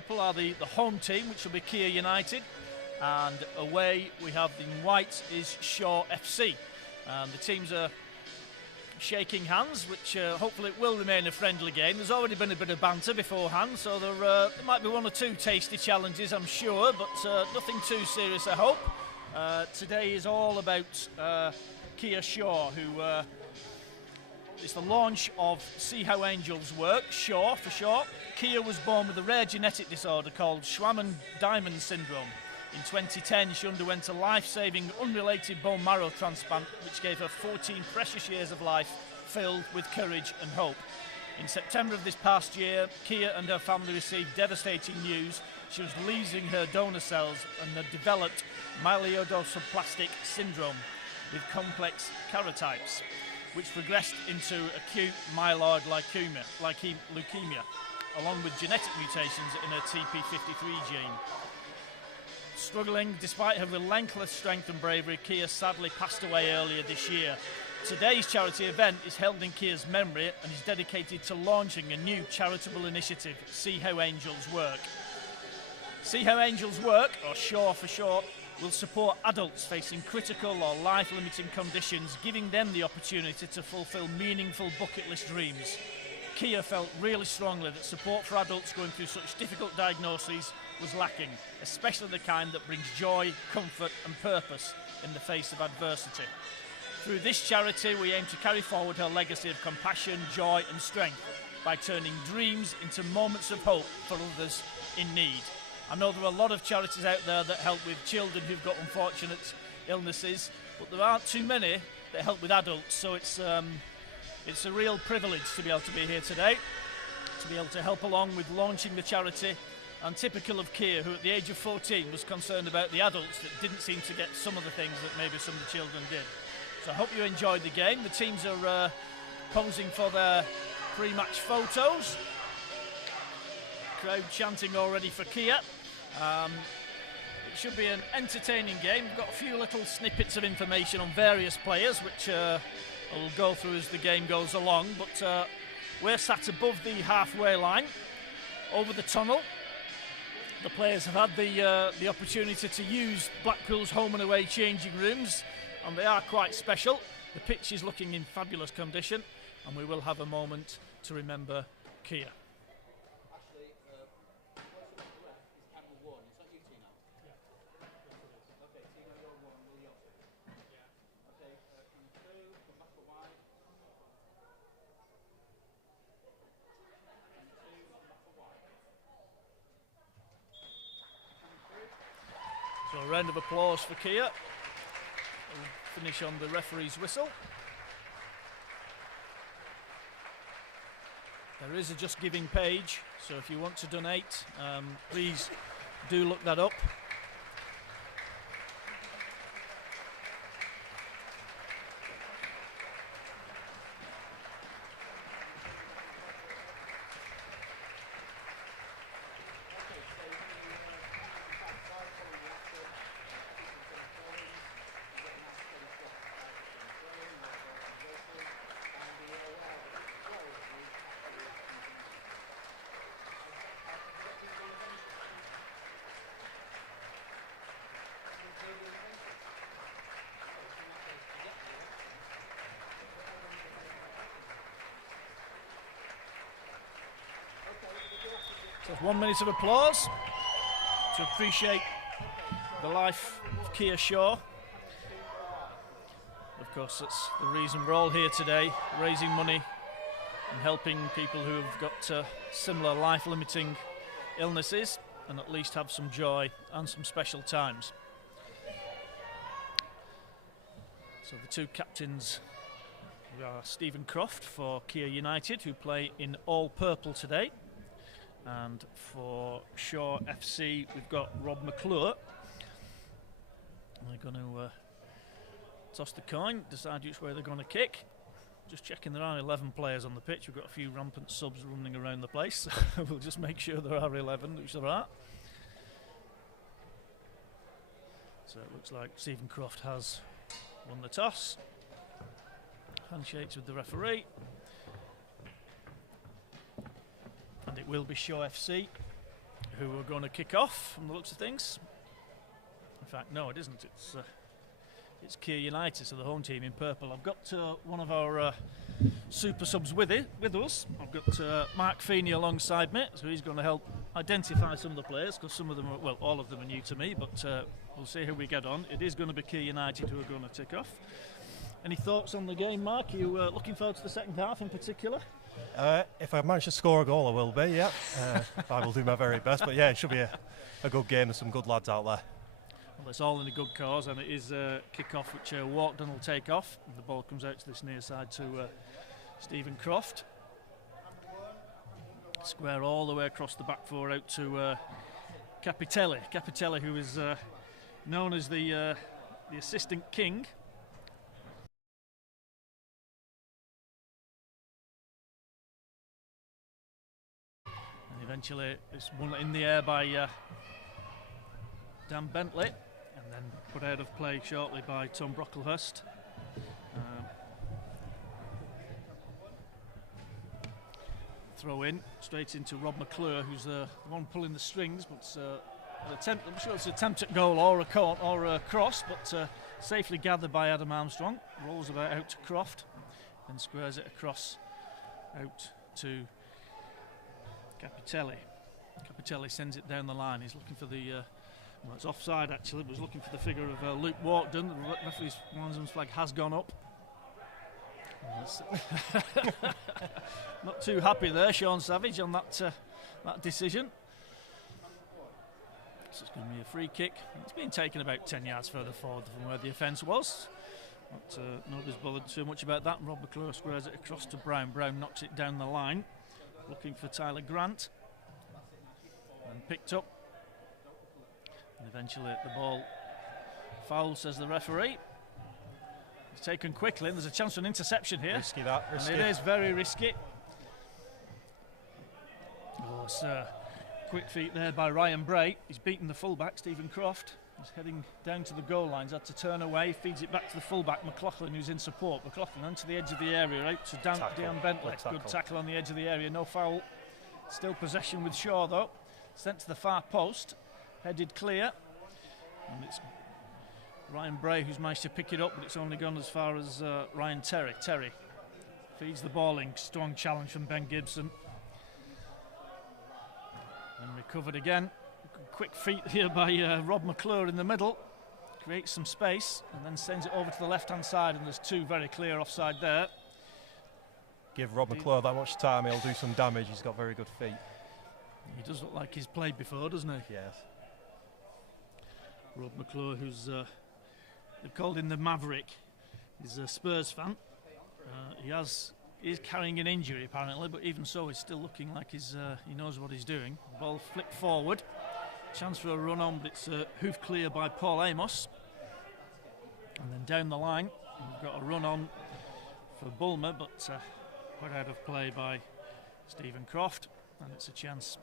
purple are the home team, which will be Kia United, and away we have in white is Shaw FC. The teams are shaking hands, which hopefully will remain a friendly game. There's already been a bit of banter beforehand, so there might be one or two tasty challenges, I'm sure, but nothing too serious, I hope. Today is all about Kia Shaw, who it's the launch of See How Angels Work, Shaw for short. Kia was born with a rare genetic disorder called Shwachman-Diamond Syndrome. In 2010, she underwent a life-saving, unrelated bone marrow transplant, which gave her 14 precious years of life filled with courage and hope. In September of this past year, Kia and her family received devastating news. She was losing her donor cells and had developed Myelodysplastic Syndrome with complex karyotypes, which progressed into Acute Myeloid Leukemia, along with genetic mutations in her TP53 gene. Struggling, despite her relentless strength and bravery, Kia sadly passed away earlier this year. Today's charity event is held in Kia's memory and is dedicated to launching a new charitable initiative, See How Angels Work. See How Angels Work, or SHAW for short, will support adults facing critical or life-limiting conditions, giving them the opportunity to fulfil meaningful bucket list dreams. Kia felt really strongly that support for adults going through such difficult diagnoses was lacking, especially the kind that brings joy, comfort and purpose in the face of adversity. Through this charity, we aim to carry forward her legacy of compassion, joy and strength by turning dreams into moments of hope for others in need. I know there are a lot of charities out there that help with children who've got unfortunate illnesses, but there aren't too many that help with adults, so it's a real privilege to be able to be here today, to be able to help along with launching the charity, and typical of Kia, who at the age of 14 was concerned about the adults that didn't seem to get some of the things that maybe some of the children did. So I hope you enjoyed the game. The teams are posing for their pre-match photos. Crowd chanting already for Kia. It should be an entertaining game. We've got a few little snippets of information on various players, which we'll go through as the game goes along, but we're sat above the halfway line, over the tunnel. The players have had the opportunity to use Blackpool's home and away changing rooms, and they are quite special. The pitch is looking in fabulous condition, and we will have a moment to remember Kia. So a round of applause for Kia. We'll finish on the referee's whistle. There is a Just Giving page, so if you want to donate, please do look that up. So 1 minute of applause to appreciate the life of Kia Shaw. Of course, that's the reason we're all here today, raising money and helping people who have got similar life-limiting illnesses and at least have some joy and some special times. So the two captains are Stephen Croft for Kia United, who play in all purple today. And for Shaw FC, we've got Rob McClure. They're going to toss the coin, decide which way they're going to kick. Just checking there are 11 players on the pitch. We've got a few rampant subs running around the place. We'll just make sure there are 11, which there are. So it looks like Stephen Croft has won the toss. Handshakes with the referee. And it will be Shaw FC who are going to kick off from the looks of things. In fact, no, it isn't. It's Keir United, so the home team in purple. I've got one of our super subs with us. I've got Mark Feeney alongside me, so he's going to help identify some of the players, because some of them are, well, all of them are new to me, but we'll see how we get on. It is going to be Keir United who are going to tick off. Any thoughts on the game, Mark? Are you looking forward to the second half in particular? If I manage to score a goal, I will be, yeah. I will do my very best, but yeah, it should be a good game. There's some good lads out there. Well, it's all in a good cause, and it is kick-off which Walkden will take off. And the ball comes out to this near side to Stephen Croft. Square all the way across the back four out to Capitelli. Capitelli, who is known as the assistant king. And eventually it's won in the air by Dan Bentley, and then put out of play shortly by Tom Brocklehurst. Throw in straight into Rob McClure, who's the one pulling the strings, but an attempt, I'm sure it's an attempt at goal or a cross, but safely gathered by Adam Armstrong. Rolls it out to Croft, then squares it across out to Capitelli. Capitelli sends it down the line. He's looking for the well, it's offside actually, but was looking for the figure of Luke Walkden. The referee's linesman's flag has gone up. Not too happy there, Sean Savage, on that decision. So it's going to be a free kick. It's been taken about 10 yards further forward from where the offence was. But nobody's bothered too much about that. Rob McClure squares it across to Brown. Brown knocks it down the line, looking for Tyler Grant. And picked up. And eventually the ball foul, says the referee. It's taken quickly, and there's a chance for an interception here. Risky that, risky. And it is very risky. Oh, it's quick feet there by Ryan Bray. He's beaten the fullback, Stephen Croft. He's heading down to the goal line. He's had to turn away, feeds it back to the fullback, McLaughlin, who's in support. McLaughlin onto the edge of the area, out to Dan Bentley. Good tackle on the edge of the area, no foul. Still possession with Shaw though. Sent to the far post, headed clear. And it's Ryan Bray who's managed to pick it up, but it's only gone as far as Ryan Terry. Terry feeds the ball in, strong challenge from Ben Gibson. And recovered again. Quick feet here by Rob McClure in the middle. Creates some space and then sends it over to the left-hand side, and there's two very clear offside there. Give Rob McClure that much time, he'll do some damage. He's got very good feet. He does look like he's played before, doesn't he? Yes. Rob McClure, who's they've called him the Maverick. He's a Spurs fan. He's carrying an injury apparently, but even so, he's still looking like he knows what he's doing. The ball flicked forward. Chance for a run on, but it's hoof clear by Paul Amos. And then down the line, we've got a run on for Bulmer, but put out of play by Stephen Croft. And it's a chance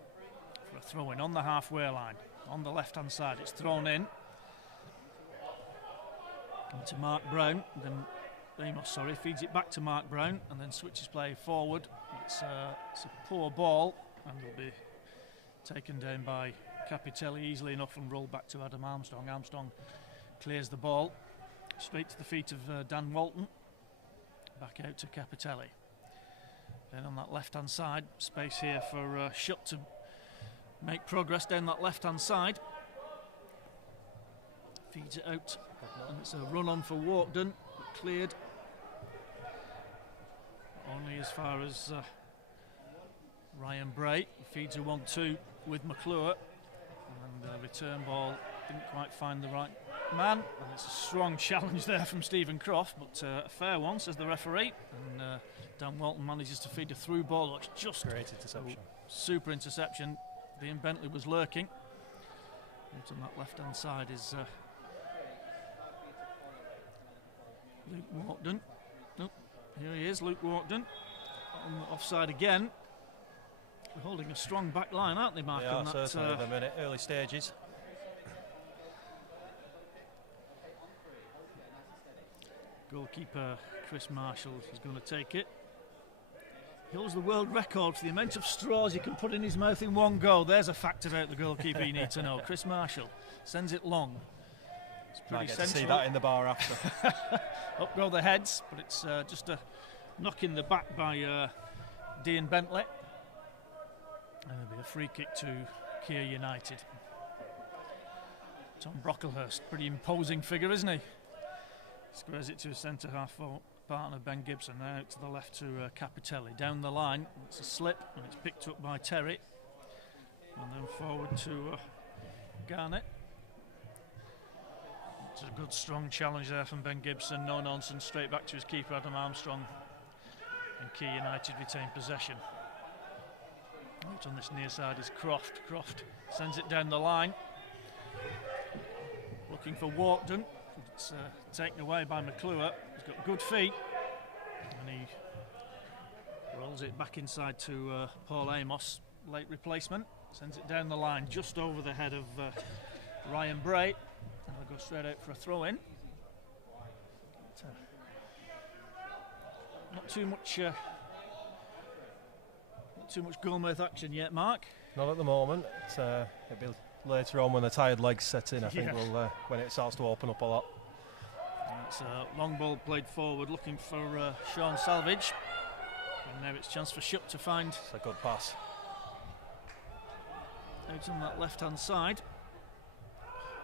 for a throw in on the halfway line. On the left-hand side, it's thrown in. Into Mark Brown, then Amos, feeds it back to Mark Brown and then switches play forward. It's a poor ball and will be taken down by Capitelli easily enough and rolled back to Adam Armstrong. Armstrong clears the ball straight to the feet of Dan Walton. Back out to Capitelli. Then on that left-hand side, space here for Shutt to make progress down that left-hand side. Feeds it out, and it's a run-on for Walkden, cleared. Only as far as Ryan Bray. Feeds a 1-2 with McClure, and the return ball didn't quite find the right man. And it's a strong challenge there from Stephen Croft, but a fair one, says the referee. And Dan Walton manages to feed a through ball. It's just great interception. Super interception. Ian Bentley was lurking. Out on that left-hand side is Luke Walkden. Nope, here he is, Luke Walkden. On the offside again. They're holding a strong back line, aren't they, Mark? They are, certainly at the minute, early stages. Goalkeeper Chris Marshall is going to take it. He holds the world record for the amount of straws he can put in his mouth in one go. There's a fact about the goalkeeper you need to know. Chris Marshall sends it long. It's pretty Might get central. to see that in the bar after. Up go the heads, but it's just a knock in the back by Dean Bentley. And there'll be a free kick to Keir United. Tom Brocklehurst, pretty imposing figure, isn't he? Squares it to his centre half partner Ben Gibson. Now to the left to Capitelli. Down the line, it's a slip and it's picked up by Terry. And then forward to Garnett. It's a good strong challenge there from Ben Gibson. No nonsense, straight back to his keeper Adam Armstrong. And Keir United retain possession. Out on this near side is Croft. Croft sends it down the line. Looking for Walkden. It's taken away by McClure. He's got good feet. And he rolls it back inside to Paul Amos. Late replacement. Sends it down the line just over the head of Ryan Bray. And they'll go straight out for a throw in. Not too much Gulmouth action yet, Mark. Not at the moment. It'll be later on when the tired legs set in. I think when it starts to open up a lot. It's a long ball played forward, looking for Sean Salvage. And now it's a chance for Shutt to find. It's a good pass. Out on that left-hand side.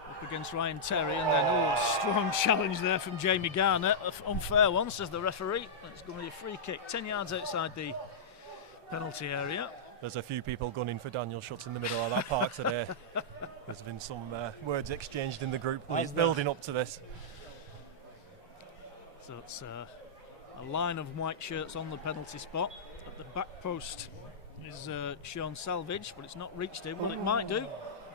Up against Ryan Terry, and then a strong challenge there from Jamie Garnett. Unfair one, says the referee. It's going to be a free kick, 10 yards outside the penalty area. There's a few people gunning for Daniel Shutt in the middle of that park today. There's been some words exchanged in the group building up to this. So it's a line of white shirts on the penalty spot. At the back post is Sean Salvage, but it's not reached him. Well, it might do.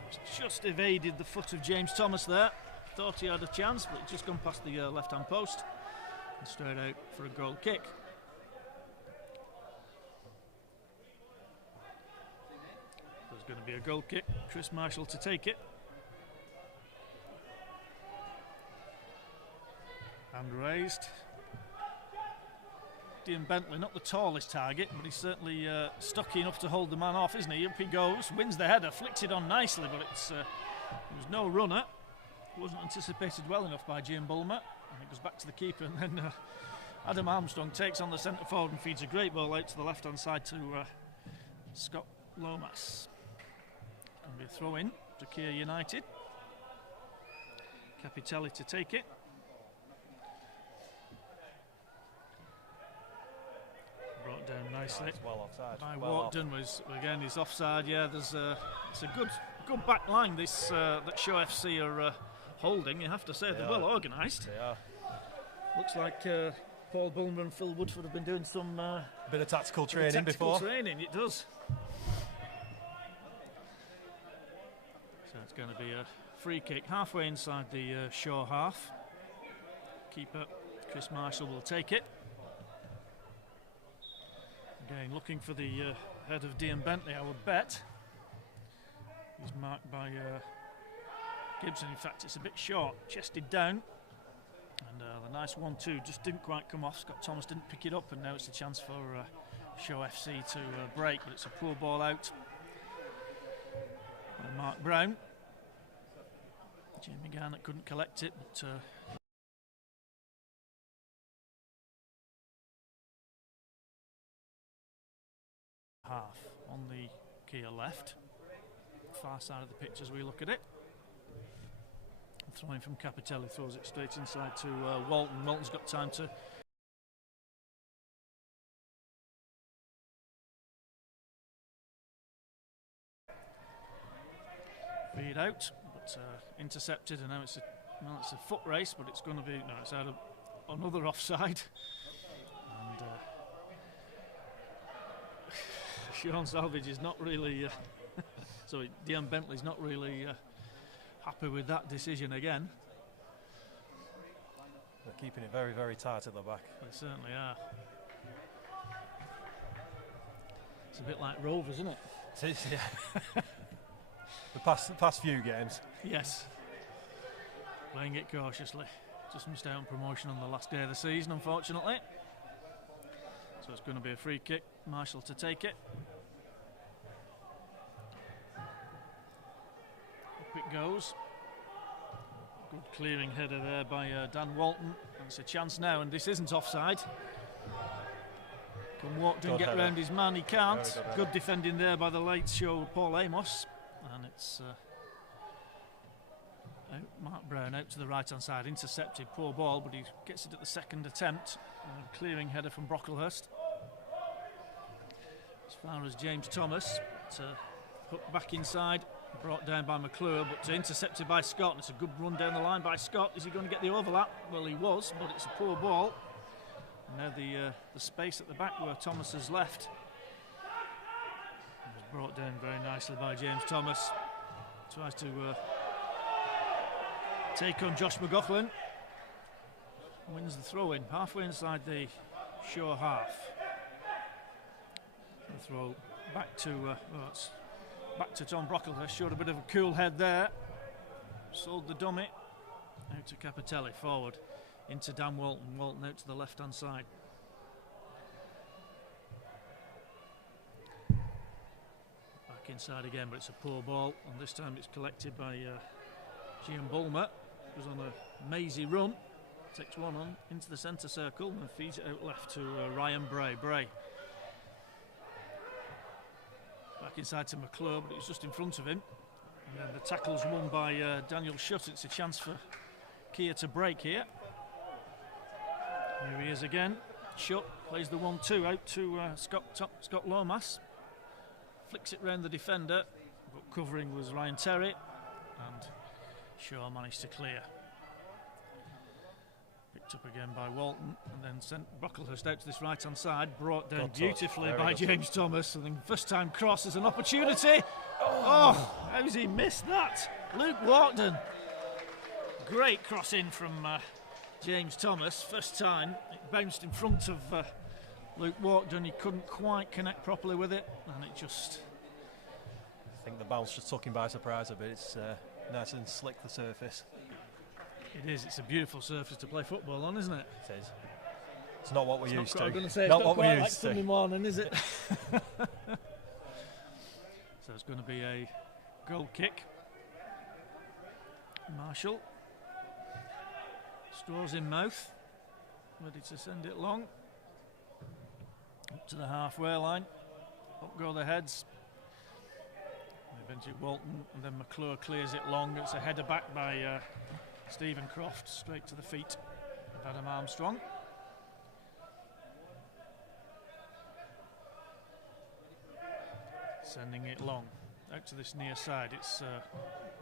It's just evaded the foot of James Thomas there. Thought he had a chance, but it's just gone past the left-hand post and straight out for a goal kick. There's going to be a goal kick. Chris Marshall to take it. Hand raised. Dean Bentley, not the tallest target, but he's certainly stocky enough to hold the man off, isn't he? Up he goes, wins the header, flicks it on nicely, but there was no runner. It wasn't anticipated well enough by Jim Bulmer, and it goes back to the keeper, and then Adam Armstrong takes on the centre forward and feeds a great ball out to the left-hand side to Scott Lomas. Going to be a throw-in to Keir United. Capitelli to take it. Brought down nicely. It's well offside. By Walkden was again his offside. Yeah, there's it's a good back line this that Show FC are holding. You have to say they're well organised. They are. Looks like Paul Bulmer and Phil Woodford have been doing some bit of tactical training before. Training, it does. So it's going to be a free kick halfway inside the Shaw half. Keeper Chris Marshall will take it. Again, looking for the head of Dean Bentley, I would bet. He's marked by Gibson. In fact, it's a bit short, chested down. And the nice 1-2 just didn't quite come off. Scott Thomas didn't pick it up, and now it's a chance for Show FC to break, but it's a poor ball out by Mark Brown. Jamie Garnett couldn't collect it, but half on the Keir left, far side of the pitch as we look at it. Throwing from Capitelli, throws it straight inside to Walton. Walton's got time to feed out, but intercepted, and now it's a foot race, but it's going to be it's out of another offside. And Sean Salvage is not really sorry, Dean Bentley's not really happy with that decision again. They're keeping it very, very tight at the back. They certainly are. It's a bit like Rovers, isn't it? It is, yeah. the past few games. Yes. Playing it cautiously. Just missed out on promotion on the last day of the season, unfortunately. So So it's going to be a free kick. Marshall to take it. Up it goes. Good clearing header there by Dan Walton. It's a chance now, and this isn't offside. Can Walton get round his man? He can't. Good defending there by the late show Paul Amos. And it's Mark Brown out to the right hand side, intercepted, poor ball, but he gets it at the second attempt. Clearing header from Brocklehurst. As far as James Thomas, hooked back inside, brought down by McClure, but intercepted by Scott. And it's a good run down the line by Scott. Is he going to get the overlap? Well, he was, but it's a poor ball. And now the space at the back where Thomas has left. It was brought down very nicely by James Thomas. Tries to take on Josh McLaughlin. Wins the throw-in, halfway inside the Shaw half. The throw back to Tom Brocklehurst. Showed a bit of a cool head there. Sold the dummy. Out to Capitelli, forward. Into Dan Walton. Walton out to the left-hand side. Back inside again, but it's a poor ball. And this time it's collected by Gian Bulmer, who's on a mazy run. Takes one on into the centre circle and feeds it out left to Ryan Bray. Bray. Back inside to McClure, but it was just in front of him. And then the tackle's won by Daniel Shutt. It's a chance for Kia to break here. Here he is again. Shutt plays the 1-2 out to Scott Lomas. Flicks it round the defender, but covering was Ryan Terry. And Shaw managed to clear. Picked up again by Walton, and then sent Brocklehurst out to this right hand side, brought down beautifully by James Thomas, and then first time cross as an opportunity. Oh, how's he missed that? Luke Walton. Great cross in from James Thomas. First time it bounced in front of Luke Walton. He couldn't quite connect properly with it, and it just, I think the bounce just took him by surprise a bit. It's nice and slick, the surface. It is. It's a beautiful surface to play football on, isn't it? It is. It's not what we're used to. I'm going to say not it's what quite we're like used to. Sunday morning, is it? So it's going to be a goal kick. Marshall. Straws in mouth. Ready to send it long. Up to the halfway line. Up go the heads. Eventually Walton, and then McClure clears it long. It's a header back by Stephen Croft, straight to the feet of Adam Armstrong. Sending it long out to this near side. It's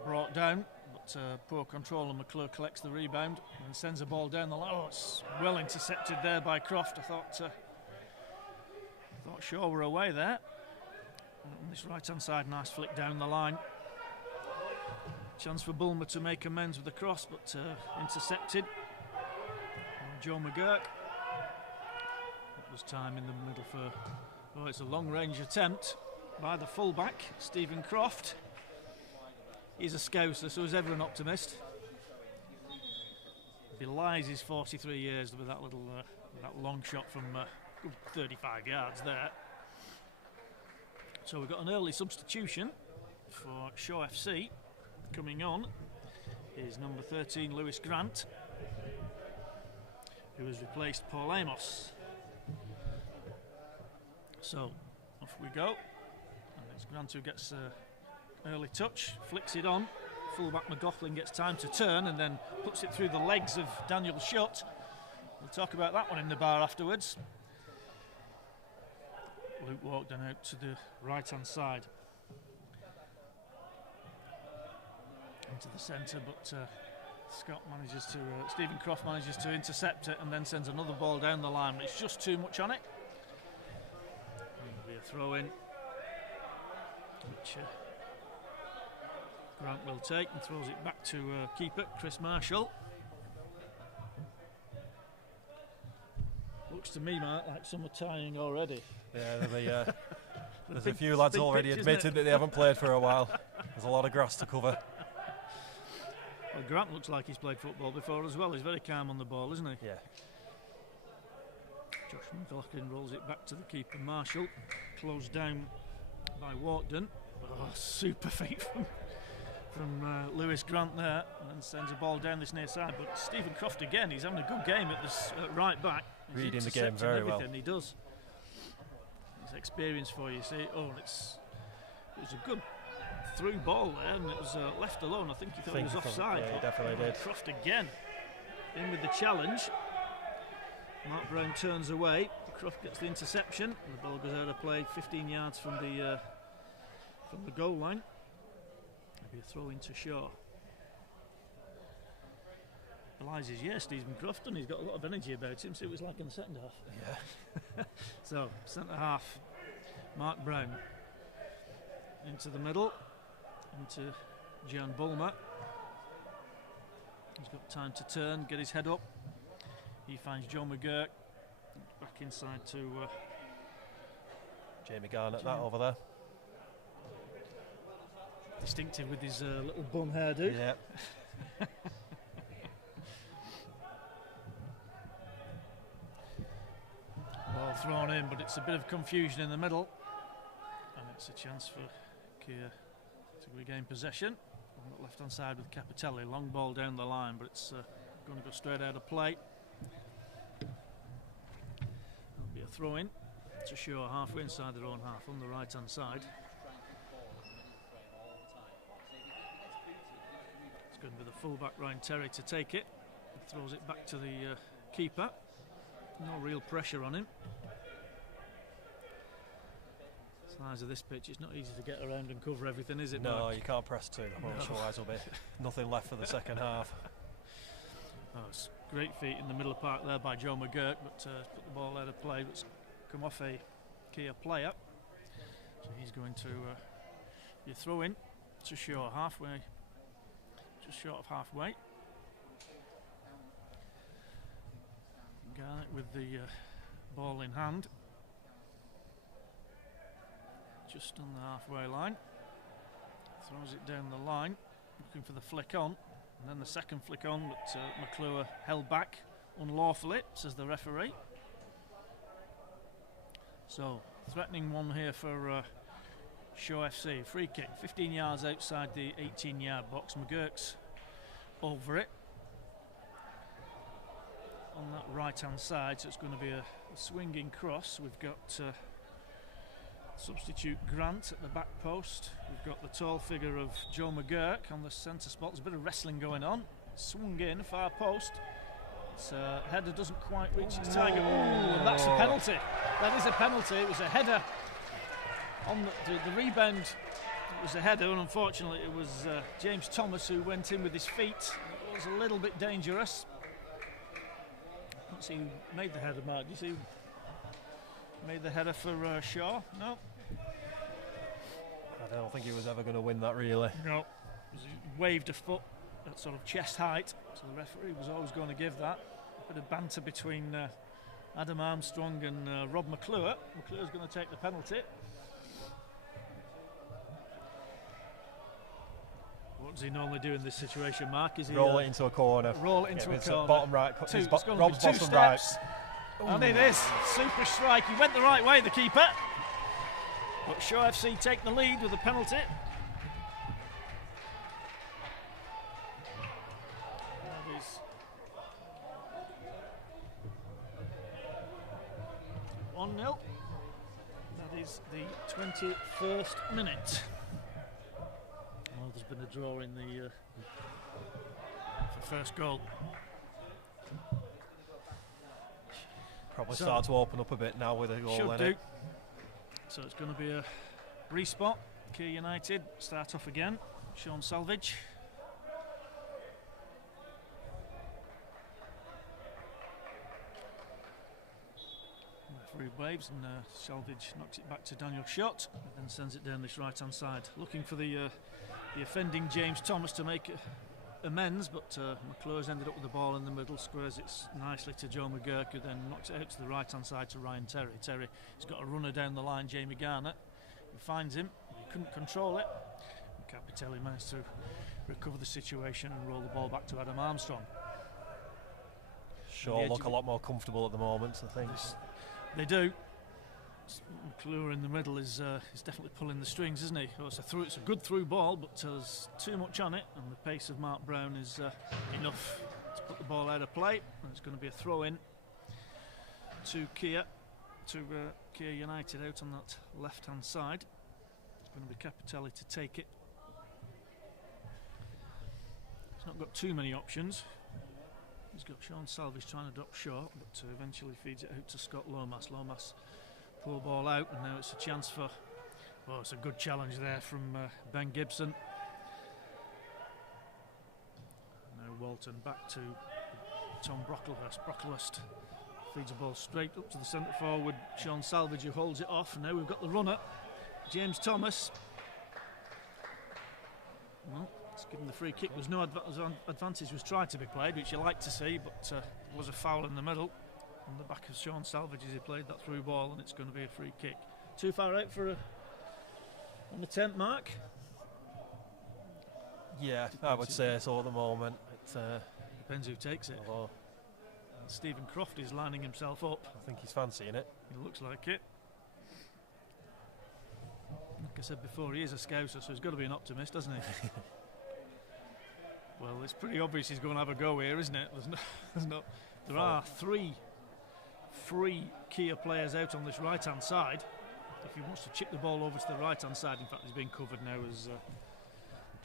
brought down, but poor control, and McClure collects the rebound and sends a ball down the line. Oh, it's well intercepted there by Croft. I thought Shaw were away there. On this right hand side, nice flick down the line. Chance for Bulmer to make amends with the cross, but intercepted. Joe McGurk. It was time in the middle for. Oh, it's a long range attempt by the fullback, Stephen Croft. He's a Scouser, so is ever an optimist. Belies his 43 years with that little that long shot from 35 yards there. So we've got an early substitution for Shaw FC. Coming on is number 13 Lewis Grant, who has replaced Paul Amos. So off we go, and it's Grant who gets early touch, flicks it on. Fullback McLaughlin gets time to turn and then puts it through the legs of Daniel Shutt. We'll talk about that one in the bar afterwards. Luke walked down out to the right hand side into the centre, but Stephen Croft manages to intercept it and then sends another ball down the line. It's just too much on it. It'll be a throw in, which Grant will take and throws it back to keeper Chris Marshall. Looks to me, Mark, like some are tying already. Yeah, there's a few lads already admitted that they haven't played for a while. There's a lot of grass to cover. Well, Grant looks like he's played football before as well. He's very calm on the ball, isn't he? Yeah. Josh McLaughlin rolls it back to the keeper Marshall, closed down by Walkden. Oh, super feat from Lewis Grant there, and then sends a ball down this near side. But Stephen Croft again, he's having a good game at this right back. He's reading the game very well. He does. It's experience for you. See, oh, it was a good through ball there, and it was left alone. I think he thought it was offside. Yeah, he definitely did. Croft again in with the challenge. Mark Brown turns away. Croft gets the interception, and the ball goes out of play 15 yards from the goal line. Maybe a throw into Shaw. Eliza's Stephen Croft, and he's got a lot of energy about him. See what it was like in the second half. Yeah. So centre half, Mark Brown into the middle, into Jan Bulmer. He's got time to turn, get his head up. He finds Joe McGurk back inside to Jamie Garnett, that over there. Distinctive with his little bun hairdo. Yeah. Ball thrown in, but it's a bit of confusion in the middle, and it's a chance for Kia to regain possession on the left hand side with Capitelli. Long ball down the line, but it's going to go straight out of play. There'll be a throw in to Shaw halfway inside their own half on the right hand side. It's going to be the fullback Ryan Terry to take it. He throws it back to the keeper. No real pressure on him. Size of this pitch, it's not easy to get around and cover everything, is it? No, Mark? you can't press too, otherwise there'll be nothing left for the second half. Oh, it's great feet in the middle of the park there by Joe McGurk, but put the ball out of play. It's come off a Kia player, so he's going to be a throw in to Shaw halfway, just short of halfway. Garnett with the ball in hand, just on the halfway line, throws it down the line, looking for the flick on, and then the second flick on, but McClure held back unlawfully, says the referee. So threatening one here for Shaw FC. Free kick 15 yards outside the 18-yard box. McGurk's over it on that right hand side, so it's going to be a swinging cross. We've got substitute Grant at the back post. We've got the tall figure of Joe McGurk on the centre spot. There's a bit of wrestling going on. Swung in, far post. It's header doesn't quite reach its target. Ooh, that's a penalty. That is a penalty. It was a header on the rebound. It was a header, and unfortunately it was James Thomas who went in with his feet. It was a little bit dangerous. I don't see who made the header, Mark. Do you see who made the header for Shaw? No. I don't think he was ever going to win that, really. No. He waved a foot at sort of chest height, so the referee was always going to give that. A bit of banter between Adam Armstrong and Rob McClure. McClure's going to take the penalty. What does he normally do in this situation, Mark? Is he roll it into a corner? Roll it into a corner. Bottom right. Rob's bottom steps. right. And it is super strike. He went the right way, the keeper. But Shaw FC take the lead with a penalty. That is 1-0. That is the 21st minute. Well, there's been a draw in the first goal. Probably start to open up a bit now with a goal in it. So it's going to be a respot. Kia United start off again. Sean Salvage. Referee waves, and Salvage knocks it back to Daniel Schott and sends it down this right hand side, looking for the offending James Thomas to make amends, but McClure's ended up with the ball in the middle, squares it nicely to Joe McGurk, who then knocks it out to the right hand side to Ryan Terry. Terry's got a runner down the line, Jamie Garnett, who finds him. He couldn't control it. Capitelli managed to recover the situation and roll the ball back to Adam Armstrong. Shaw look a lot more comfortable at the moment, I think. They do. McClure in the middle is definitely pulling the strings, isn't he? Oh, it's a good through ball, but there's too much on it, and the pace of Mark Brown is enough to put the ball out of play. And it's going to be a throw in to Kia United out on that left hand side. It's going to be Capitelli to take it. He's not got too many options. He's got Sean Salvage trying to drop short, but eventually feeds it out to Scott Lomas. Lomas, poor ball out, and now it's a chance for. Well, it's a good challenge there from Ben Gibson. Now Walton back to Tom Brocklehurst. Brocklehurst feeds the ball straight up to the centre forward, Sean Salvage, who holds it off. And now we've got the runner, James Thomas. Well, let's give him the free kick. There's no advantage was tried to be played, which you like to see, but there was a foul in the middle on the back of Sean Salvage as he played that through ball, and it's going to be a free kick. Too far out for on the 10th mark? Yeah, I would say so at the moment. Depends who takes it. Stephen Croft is lining himself up. I think he's fancying it. It looks like it. Like I said before, he is a scouser, so he's got to be an optimist, hasn't he? Well, it's pretty obvious he's going to have a go here, isn't it? There are three free Kia players out on this right-hand side. If he wants to chip the ball over to the right-hand side, in fact, he's being covered now as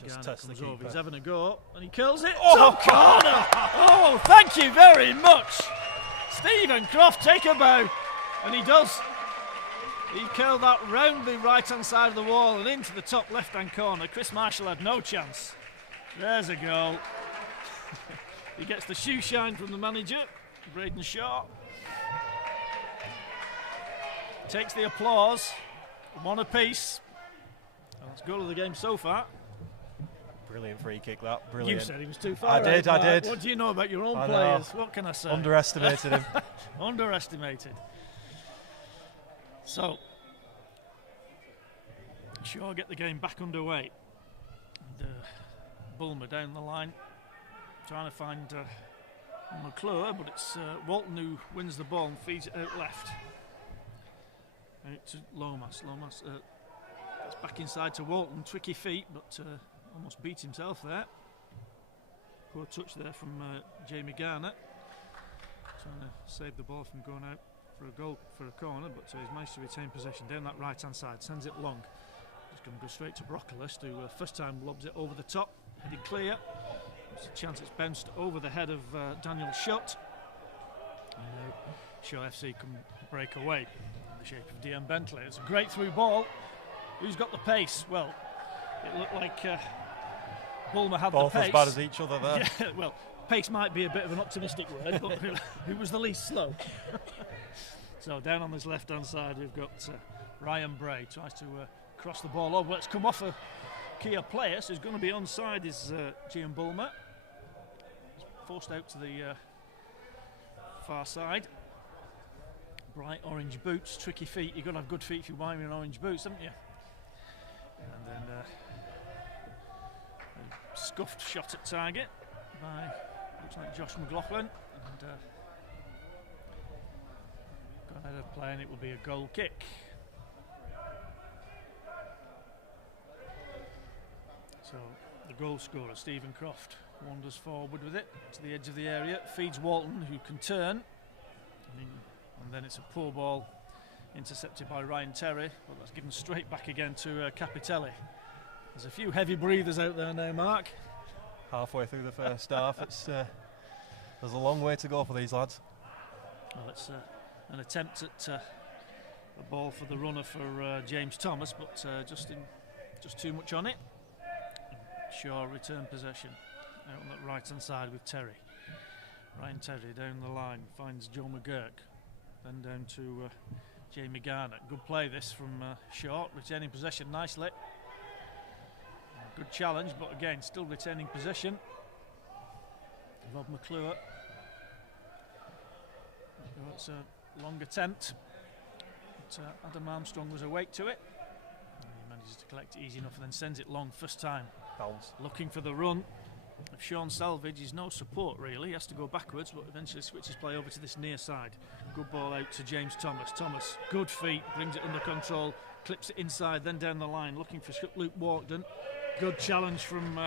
just test the keeper. He's having a go, and he kills it. Oh, corner! Oh, thank you very much. Stephen Croft, take a bow. And he does. He curled that round the right-hand side of the wall and into the top left-hand corner. Chris Marshall had no chance. There's a goal. He gets the shoe shine from the manager, Braden Shaw. Takes the applause. One apiece. That's goal of the game so far. Brilliant free kick, that. Brilliant. You said he was too far. I did. What do you know about your own players? What can I say? Underestimated him. Underestimated. So, Shaw get the game back underway. And, Bulmer down the line, trying to find McClure, but it's Walton who wins the ball and feeds it out left. Out to Lomas. Lomas gets back inside to Walton. Tricky feet, but almost beat himself there. Poor touch there from Jamie Garner. Trying to save the ball from going out for a goal, for a corner, but he's managed to retain possession down that right-hand side. Sends it long. He's going to go straight to Brocklehurst, who first time lobs it over the top. Heading clear. There's a chance it's bounced over the head of Daniel Schutt. And now Shaw FC can break away in the shape of DM Bentley. It's a great through ball. Who's got the pace? Well, it looked like Bulmer had both the pace. Both as bad as each other there. Yeah, well, pace might be a bit of an optimistic word, but who was the least slow? So down on this left-hand side, we've got Ryan Bray tries to cross the ball over. Let's come off a Kia player, so he's going to be onside is Gian Bulmer. He's forced out to the far side. Bright orange boots, tricky feet. You've got to have good feet if you're wearing orange boots, haven't you? And then a scuffed shot at target by, looks like Josh McLaughlin. And gone ahead of play, and it will be a goal kick. So the goal scorer, Stephen Croft, wanders forward with it to the edge of the area, feeds Walton, who can turn, and then it's a poor ball intercepted by Ryan Terry, but that's given straight back again to Capitelli. There's a few heavy breathers out there now, Mark. Halfway through the first half, there's a long way to go for these lads. Well, it's an attempt at a ball for the runner for James Thomas, but just too much on it. Shaw return possession out on that right hand side with Terry. Ryan Terry down the line finds Joe McGurk, then down to Jamie Garner. Good play this from Shaw, retaining possession nicely. Good challenge, but again still retaining possession. Rob McClure. It's a long attempt, but Adam Armstrong was awake to it. And he manages to collect it easy enough and then sends it long first time. Bounce. Looking for the run. of Sean Salvage is no support really. He has to go backwards, but eventually switches play over to this near side. Good ball out to James Thomas. Thomas, good feet, brings it under control, clips it inside, then down the line, looking for Luke Walkden. Good challenge from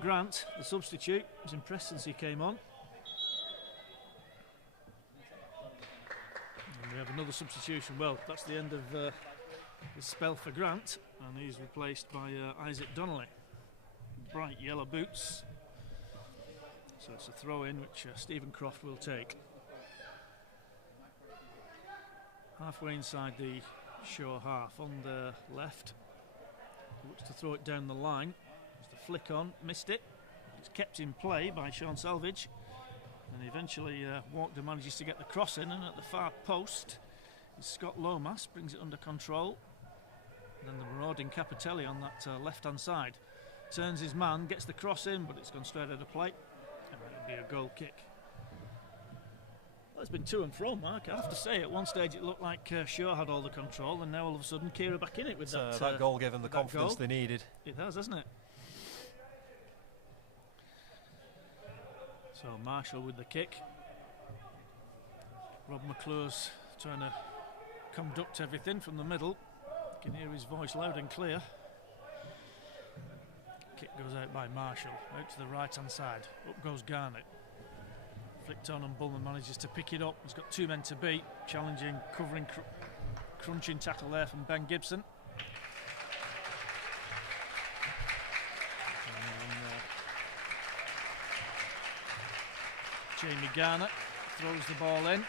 Grant, the substitute. He was impressed since he came on. And we have another substitution. Well, that's the end of his spell for Grant, and he's replaced by Isaac Donnelly. Bright yellow boots. So it's a throw in which Stephen Croft will take. Halfway inside the Shaw half on the left. He looks to throw it down the line. There's the flick on, missed it. It's kept in play by Sean Salvage. And eventually Walker manages to get the cross in, and at the far post is Scott Lomas, brings it under control. And then the marauding Capitelli on that left-hand side. Turns his man, gets the cross in, but it's gone straight out of play. And it'll be a goal kick. Well, it's been to and fro, Mark. I have to say, at one stage it looked like Shaw had all the control, and now all of a sudden Kira back in it with that goal gave them the confidence they needed. It has, hasn't it? So Marshall with the kick. Rob McClure's trying to conduct everything from the middle. You can hear his voice loud and clear. Kick goes out by Marshall, out to the right-hand side. Up goes Garnett. Flicked on and Bulman manages to pick it up. He's got two men to beat. Challenging, covering, crunching tackle there from Ben Gibson. Jamie Garnett throws the ball in.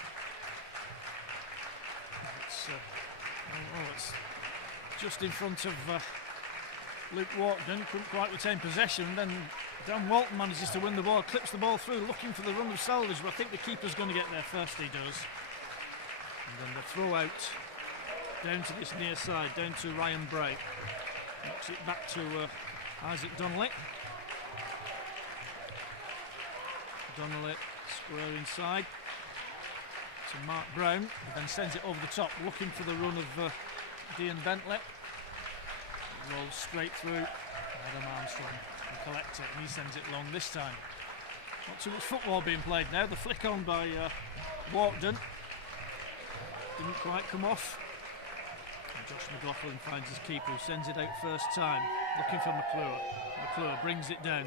It's just in front of Luke Walkden. Couldn't quite retain possession. Then Dan Walton manages to win the ball, clips the ball through, looking for the run of Salvage, but I think the keeper's going to get there first. He does. And then the throw out down to this near side, down to Ryan Bray. Knocks it back to Isaac Donnelly. Donnelly square inside to Mark Brown, and then sends it over the top, looking for the run of Dean Bentley. It rolls straight through Adam Armstrong and collects it, and he sends it long this time. Not too much football being played now. The flick on by Walkden didn't quite come off. And Josh McLaughlin finds his keeper, who sends it out first time, looking for McClure. McClure brings it down.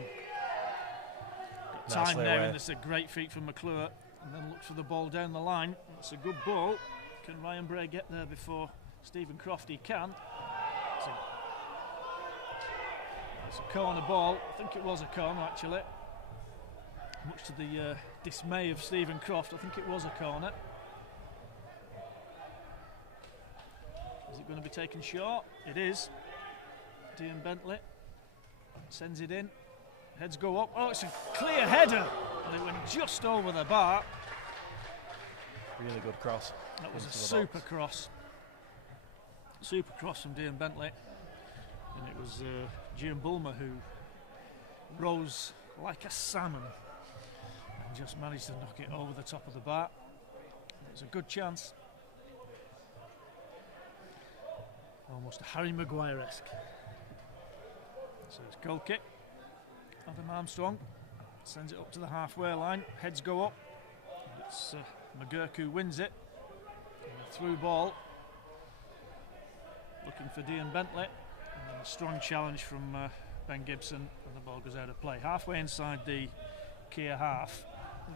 Time there, and it's a great feat from McClure, and then looks for the ball down the line. It's a good ball. Can Ryan Bray get there before Stephen Croft? He can. It's a corner ball. I think it was a corner actually. Much to the dismay of Stephen Croft, I think it was a corner. Is it going to be taken short? It is. Dean Bentley sends it in. Heads go up. Oh, it's a clear header. And it went just over the bar. Really good cross. That was a super cross. Super cross from Dean Bentley. And it was Gian Bulmer who rose like a salmon and just managed to knock it over the top of the bar. It was a good chance. Almost a Harry Maguire-esque. So it's goal kick. Adam Armstrong sends it up to the halfway line. Heads go up. It's McGurk who wins it. And a through ball. Looking for Dean Bentley. And then a strong challenge from Ben Gibson. And the ball goes out of play. Halfway inside the Kia half.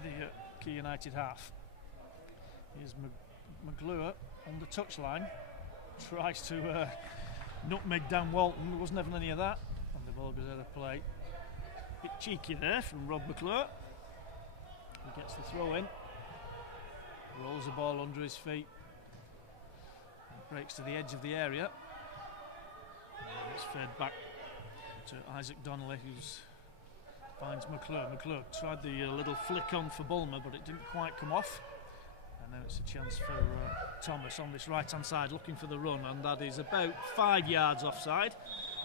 The Kia United half. Here's McClure on the touchline. Tries to nutmeg Dan Walton. There wasn't having any of that. And the ball goes out of play. Bit cheeky there from Rob McClure. He gets the throw in, rolls the ball under his feet, and breaks to the edge of the area. And it's fed back to Isaac Donnelly, who finds McClure. McClure tried the little flick on for Bulmer, but it didn't quite come off. And now it's a chance for Thomas on this right-hand side, looking for the run, and that is about 5 yards offside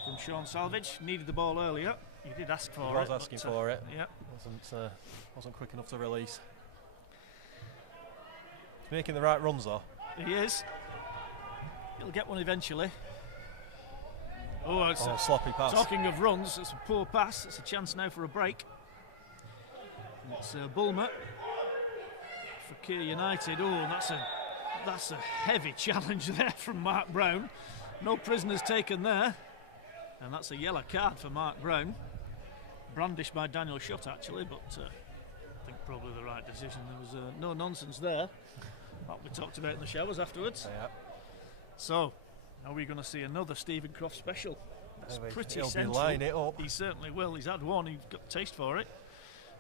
from Sean Salvage. Needed the ball earlier. He did ask for it. He was asking for it. Yeah. Wasn't quick enough to release. He's making the right runs though. He is. He'll get one eventually. Oh, it's a sloppy pass. Talking of runs, it's a poor pass. It's a chance now for a break. And it's Bulmer for Keir United. Oh, that's a heavy challenge there from Mark Brown. No prisoners taken there. And that's a yellow card for Mark Brown. Brandished by Daniel Shutt, actually, but I think probably the right decision. There was no nonsense there. That we talked about in the showers afterwards. Yeah. So, are we going to see another Stephen Croft special? That's pretty He'll central. be lining it up. He certainly will. He's had one. He's got a taste for it.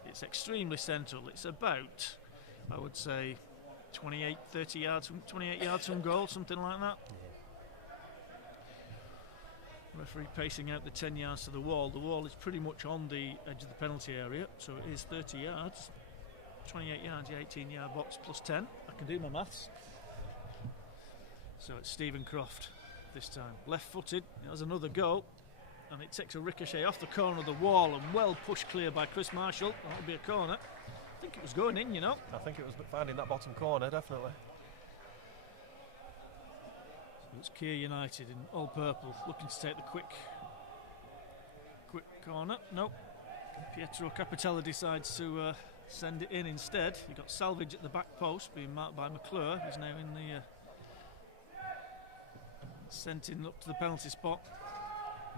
It's extremely central. It's about, I would say, 28 yards from goal, something like that. Referee pacing out the 10 yards to the wall. The wall is pretty much on the edge of the penalty area, so it is 30 yards. 28 yards, 18-yard box plus 10. I can do my maths. So it's Stephen Croft this time. Left-footed, it has another go, and it takes a ricochet off the corner of the wall and well pushed clear by Chris Marshall. That'll be a corner. I think it was going in, you know. I think it was finding that bottom corner, definitely. So it's Keir United in all purple, looking to take the quick corner. Nope. Pietro Capitelli decides to send it in instead. You've got Salvage at the back post being marked by McClure. He's now in the sent in up to the penalty spot.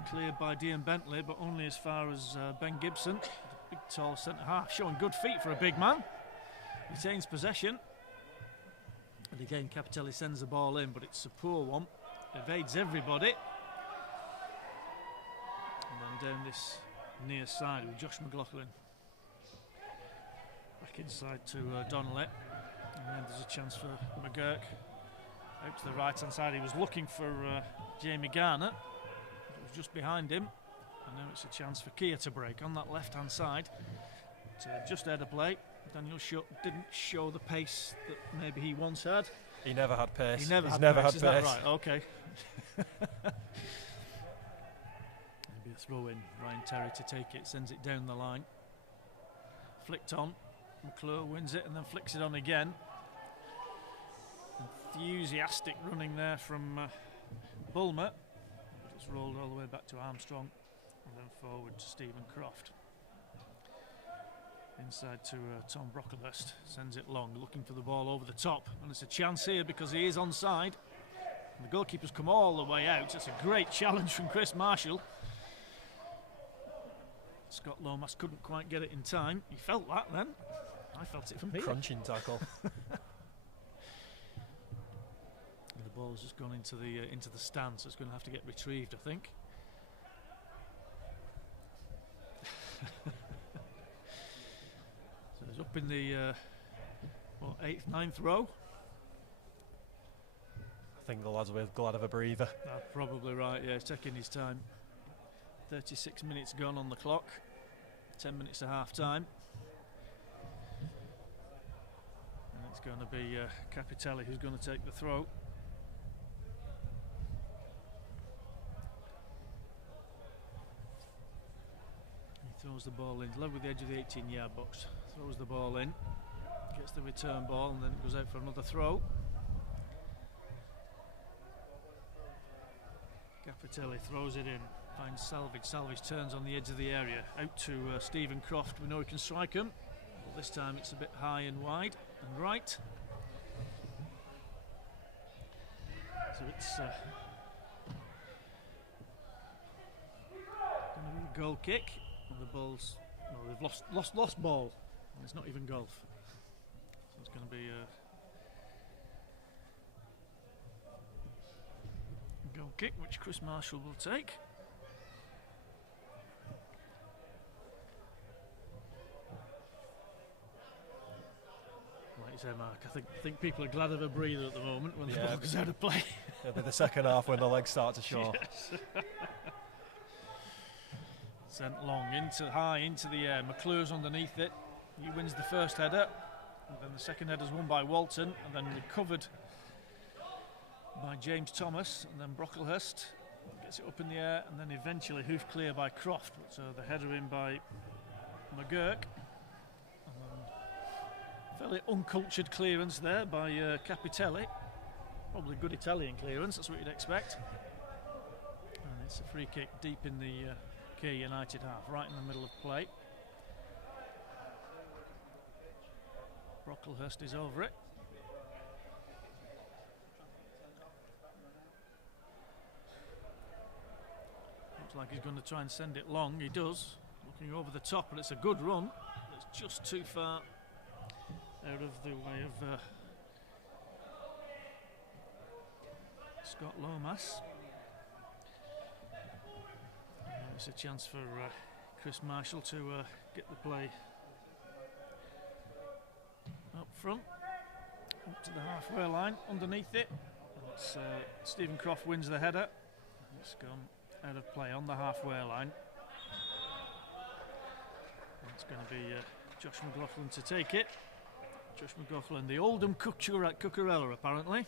Cleared by Dean Bentley, but only as far as Ben Gibson, the big tall centre half, showing good feet for a big man. Retains possession. And again, Capitelli sends the ball in, but it's a poor one. Evades everybody. And then down this near side with Josh McLaughlin. Back inside to Donnelly. And then there's a chance for McGurk. Out to the right-hand side. He was looking for Jamie Garner. It was just behind him. And now it's a chance for Keir to break on that left-hand side. Just out of play. Daniel Shutt didn't show the pace that maybe he once had. He never had pace. He's never had pace. Is that right? Okay. Maybe a throw in. Ryan Terry to take it, sends it down the line. Flicked on. McClure wins it and then flicks it on again. Enthusiastic running there from Bulmer. It's rolled all the way back to Armstrong and then forward to Stephen Croft. Inside to Tom Brocklehurst, sends it long, looking for the ball over the top, and it's a chance here because he is onside. And the goalkeeper's come all the way out. It's a great challenge from Chris Marshall. Scott Lomas couldn't quite get it in time. He felt that then. I felt it from here. Crunching tackle. The ball's just gone into the stand, so it's going to have to get retrieved, I think. So he's up in the 8th, 9th row. I think the lads will be glad of a breather. Probably right, yeah, he's taking his time. 36 minutes gone on the clock. 10 minutes to half time. And it's going to be Capitelli who's going to take the throw. He throws the ball in, level with the edge of the 18-yard box. Throws the ball in, gets the return ball, and then it goes out for another throw. Capitelli throws it in, finds Salvage. Salvage turns on the edge of the area, out to Stephen Croft. We know he can strike him. Well, this time it's a bit high and wide and right. So it's going to be a goal kick. And the ball's, no, they've lost ball. And it's not even golf. So it's going to be a goal kick, which Chris Marshall will take. Like you say, Mark, I think people are glad of a breather at the moment when the ball goes out of play. It'll be the second half when the legs start to show. Yes. Sent long, high into the air. McClure's underneath it. He wins the first header. And then the second header's won by Walton. And then recovered by James Thomas. And then Brocklehurst gets it up in the air. And then eventually hoof clear by Croft. So the header in by McGurk. And then fairly uncultured clearance there by Capitelli. Probably good Italian clearance, that's what you'd expect. And It's a free kick deep in the Kia United half, right in the middle of play. Brocklehurst is over it. Looks like he's going to try and send it long. He does, looking over the top, but it's a good run. It's just too far out of the way of Scott Lomas. It's a chance for Chris Marshall to get the play up front, up to the halfway line, underneath it. It's, Stephen Croft wins the header. It's gone out of play on the halfway line. And it's going to be Josh McLaughlin to take it. Josh McLaughlin, the Oldham Cucurella apparently.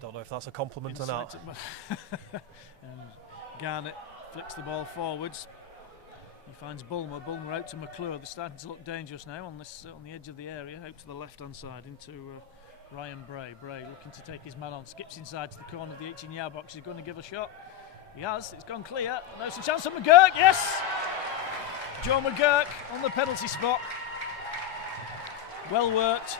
Don't know if that's a compliment or not. And Garnett flicks the ball forwards. He finds Bulmer. Bulmer out to McClure. They're starting to look dangerous now on this on the edge of the area, out to the left-hand side into Ryan Bray. Bray looking to take his man on. Skips inside to the corner of the 18-yard box. He's going to give a shot. He has. It's gone clear. Now it's a chance for McGurk. Yes! Joe McGurk on the penalty spot. Well worked.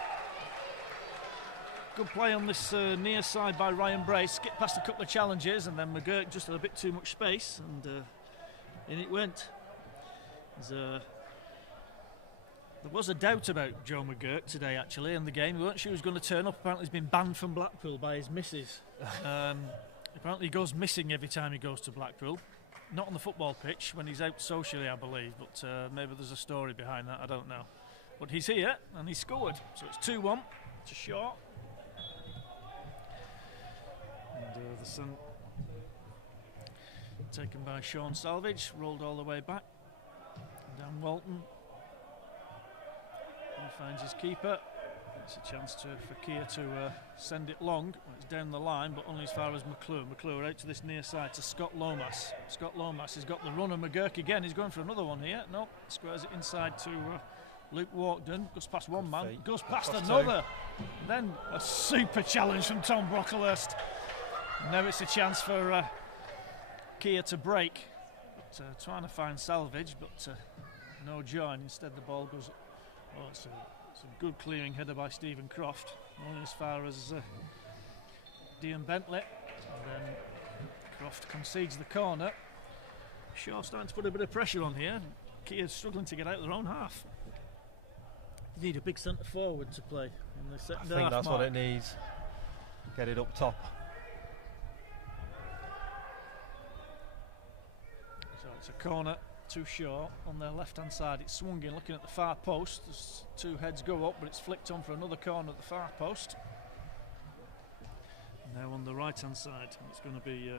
Good play on this near side by Ryan Bray. Skipped past a couple of challenges, and then McGurk just had a bit too much space, and in it went. There was a doubt about Joe McGurk today, actually, in the game. We weren't sure he was going to turn up. Apparently he's been banned from Blackpool by his missus. Apparently he goes missing every time he goes to Blackpool. Not on the football pitch, when he's out socially, I believe, but maybe there's a story behind that, I don't know. But he's here, and he scored. So it's 2-1 to Shaw. And the son taken by Sean Salvage, rolled all the way back. Dan Walton. He finds his keeper. It's a chance for Kia to send it long. It's down the line, but only as far as McClure. McClure out to this near side to Scott Lomas. Scott Lomas has got the run of McGurk again. He's going for another one here. No, squares it inside to Luke Walkden. Goes past one man, goes past another. Then a super challenge from Tom Brocklehurst. Now it's a chance for Kia to break. But, trying to find Salvage, but no join. Instead the ball goes... Oh, it's a good clearing header by Stephen Croft. Only as far as Dean Bentley. And then Croft concedes the corner. Shaw starting to put a bit of pressure on here. Kia's struggling to get out of their own half. They need a big centre forward to play in the second half. I think that's what it needs. Get it up top. So it's a corner to Shaw on their left-hand side. It's swung in, looking at the far post. There's two heads go up, but it's flicked on for another corner at the far post. And now on the right-hand side, it's going to be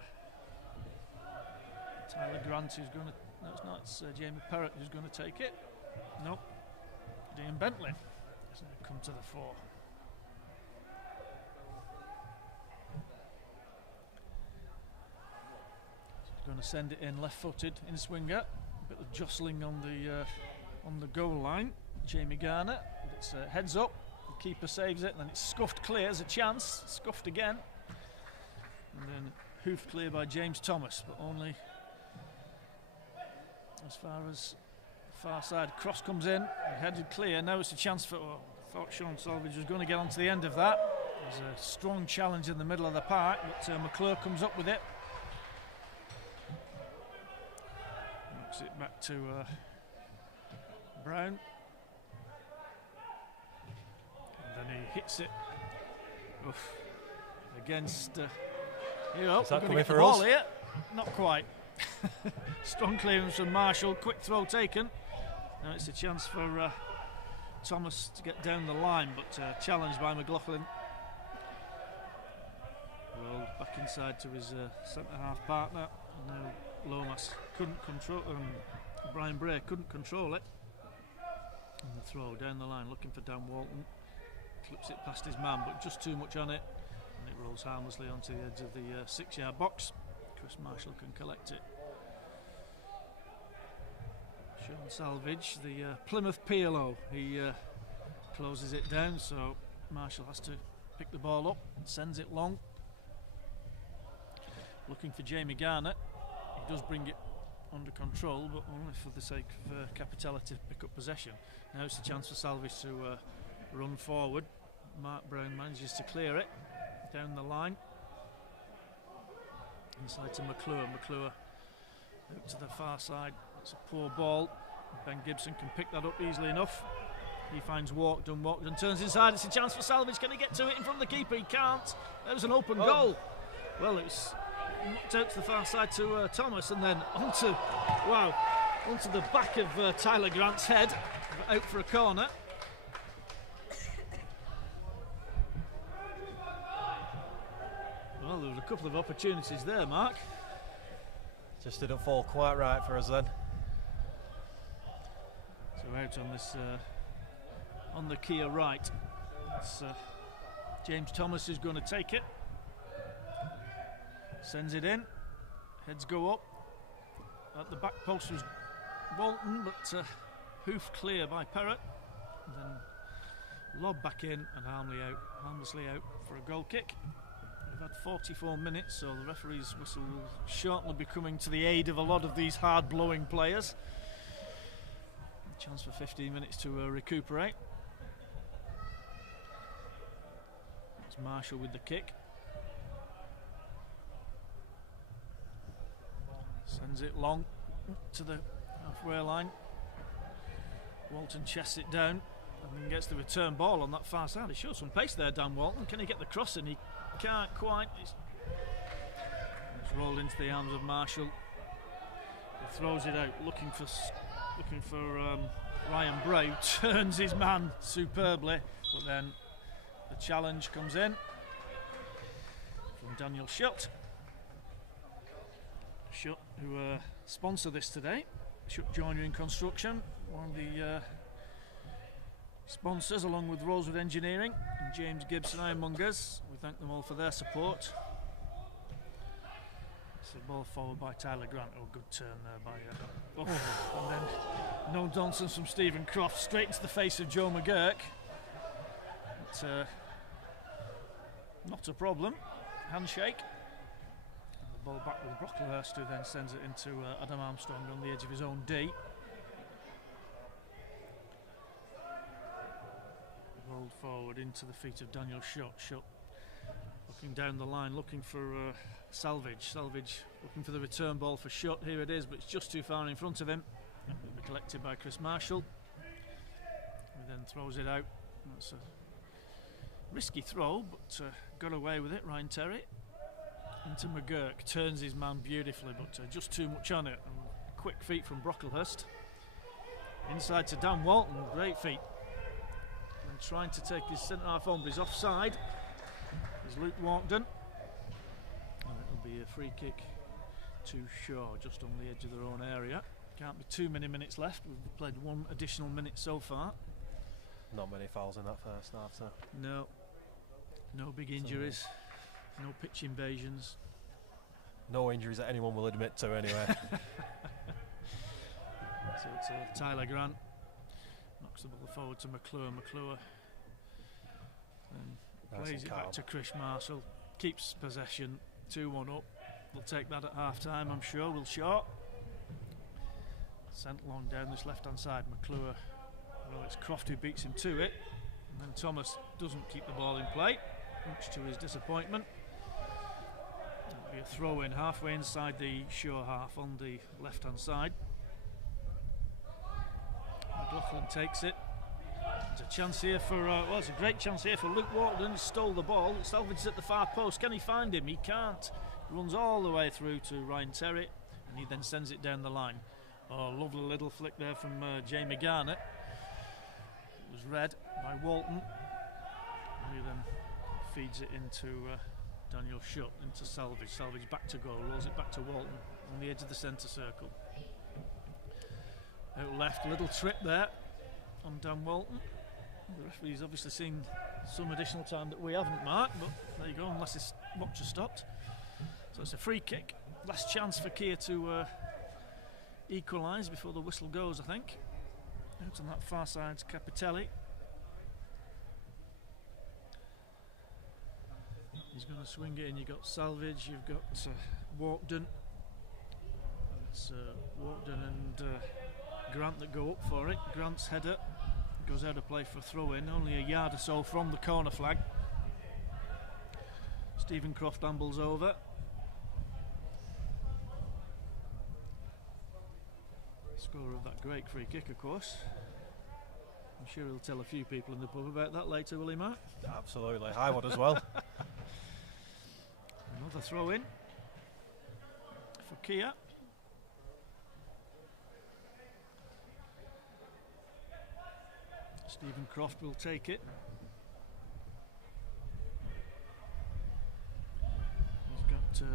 Tyler Grant who's going to... No, it's not. It's Jamie Perrott who's going to take it. Nope. Dean Bentley has now come to the fore. He's going to send it in left-footed in swinger. Bit of jostling on the goal line. Jamie Garner, it's heads up, the keeper saves it, and then it's scuffed clear as a chance, scuffed again, and then hoofed clear by James Thomas, but only as far as the far side. Cross comes in, headed clear. Now it's a chance for... Oh, I thought Sean Salvage was going to get onto the end of that. There's a strong challenge in the middle of the park, but McClure comes up with it. Knocks it back to Brown. And then he hits it against... Here, Is that coming get for the ball us? here. Not quite. Strong clearance from Marshall, quick throw taken. Now it's a chance for Thomas to get down the line, but challenged by McLaughlin. Well, back inside to his centre-half partner. And now Lomas couldn't control... Brian Bray couldn't control it. And the throw down the line, looking for Dan Walton. Clips it past his man, but just too much on it. And it rolls harmlessly onto the edge of the 6-yard box. Chris Marshall can collect it. Sean Salvage, the Plymouth PLO, he closes it down, so Marshall has to pick the ball up and sends it long. looking for Jamie Garnett. He does bring it under control, but only for the sake of Capitella to pick up possession. Now it's a chance for Salvage to run forward. Mark Brown manages to clear it down the line. Inside to McClure. McClure out to the far side. It's a poor ball. Ben Gibson can pick that up easily enough. He finds Walkden. Walkden turns inside. It's a chance for Salvage. Can he get to it in front of the keeper? He can't. There was an open goal. Well, it was knocked out to the far side to Thomas, and then onto the back of Tyler Grant's head, out for a corner. Well, there was a couple of opportunities there, Mark. Just didn't fall quite right for us then. So out on this on the Kia right. It's James Thomas is going to take it. Sends it in. Heads go up. At the back post was Walton, but hoofed clear by Perrott. And then lobbed back in and harmlessly out for a goal kick. We've had 44 minutes, so the referee's whistle will shortly be coming to the aid of a lot of these hard-blowing players. A chance for 15 minutes to recuperate. It's Marshall with the kick. Sends it long to the halfway line. Walton chests it down and then gets the return ball on that far side. He shows some pace there, Dan Walton. Can he get the cross in? He can't quite. It's rolled into the arms of Marshall. He throws it out, looking for Ryan Bray, who turns his man superbly, but then the challenge comes in from Daniel Shutt. Shutt, who sponsor this today. Shutt Joinery and Construction, one of the sponsors, along with Rosewood Engineering and James Gibson Ironmongers. We thank them all for their support. It's a ball forward by Tyler Grant. Oh, good turn there by and then no nonsense from Stephen Croft, straight into the face of Joe McGurk. But, not a problem. Handshake. Ball back with Brocklehurst, who then sends it into Adam Armstrong on the edge of his own D. Rolled forward into the feet of Daniel Shutt. Shutt looking down the line, looking for Salvage. Salvage looking for the return ball for Shutt. Here it is, but it's just too far in front of him. It'll be collected by Chris Marshall, who then throws it out. That's a risky throw, but got away with it. Ryan Terry into McGurk, turns his man beautifully, but just too much on it. And quick feet from Brocklehurst. Inside to Dan Walton, great feet. And trying to take his centre half on, but he's offside. Is Luke Walkden. And it'll be a free kick to Shaw, just on the edge of their own area. Can't be too many minutes left. We've played one additional minute so far. Not many fouls in that first half, so. No big injuries. No pitch invasions. No injuries that anyone will admit to, anyway. So it's Tyler Grant. Knocks the ball forward to McClure. McClure and plays it back to Chris Marshall. Keeps possession. 2-1 up. They'll take that at half time, I'm sure. Will Short. Sent long down this left hand side. McClure. Well, it's Croft who beats him to it. And then Thomas doesn't keep the ball in play, much to his disappointment. It'll be a throw in halfway inside the Shaw half on the left hand side. McLaughlin takes it. There's a chance here for it's a great chance here for Luke Walkden. Stole the ball. Salvage at the far post. Can he find him? He can't. Runs all the way through to Ryan Terry, and he then sends it down the line. Oh, lovely little flick there from Jamie Garnett. It was read by Walton, who then feeds it into Daniel Shutt, into Salvage. Salvage back to goal, rolls it back to Walton on the edge of the centre circle. Out left, little trip there on Dan Walton. The referee's obviously seen some additional time that we haven't, Mark, but there you go, unless his watch has stopped. So it's a free kick. Last chance for Kia to equalise before the whistle goes, I think. Out on that far side, Capitelli. He's going to swing it in. You've got Salvage, you've got Walkden. It's Walkden and Grant that go up for it. Grant's header goes out of play for a throw in, only a yard or so from the corner flag. Stephen Croft ambles over. Scorer of that great free kick, of course. I'm sure he'll tell a few people in the pub about that later, will he, Mark? Absolutely, I would as well. Another throw in for Kia. Stephen Croft will take it. He's got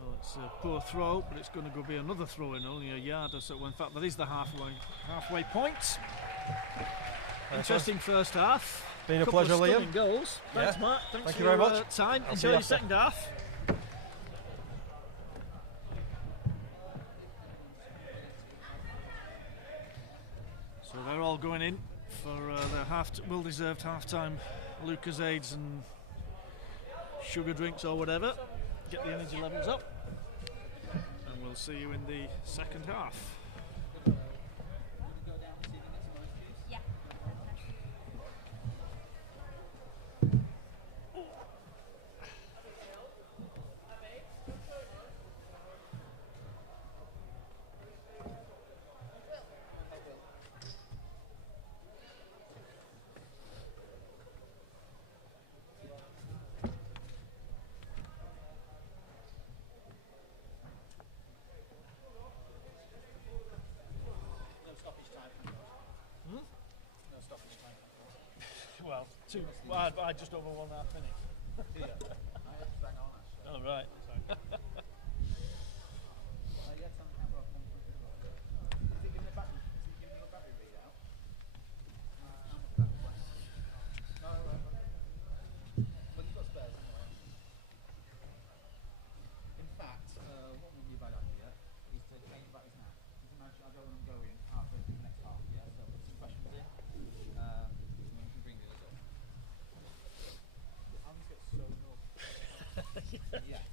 well, it's a poor throw, but it's going to be another throw in, only a yard or so. Well, in fact, that is the halfway point. Interesting first half. Been a pleasure, Liam. Goals. Thanks, Yeah. Mark. Thanks Thank for you very your much. time. I'll Enjoy see you the second half. So they're all going in for their well-deserved half-time Lucozades and sugar drinks or whatever. Get the energy levels up, and we'll see you in the second half. Well, I just over 1.5 minutes. Oh, right.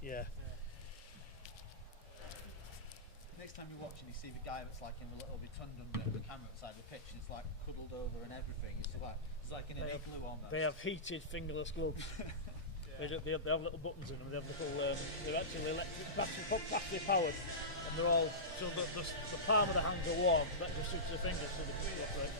Yeah. Next time you're watching, you see the guy that's like in a little rotund under the camera outside the pitch. It's like cuddled over and everything. It's like in an igloo almost. They have heated fingerless gloves. They have little buttons in them. They have little. They're actually electric battery powered, and they're all so the palm of the hands are warm. That just suits the fingers so they can operate.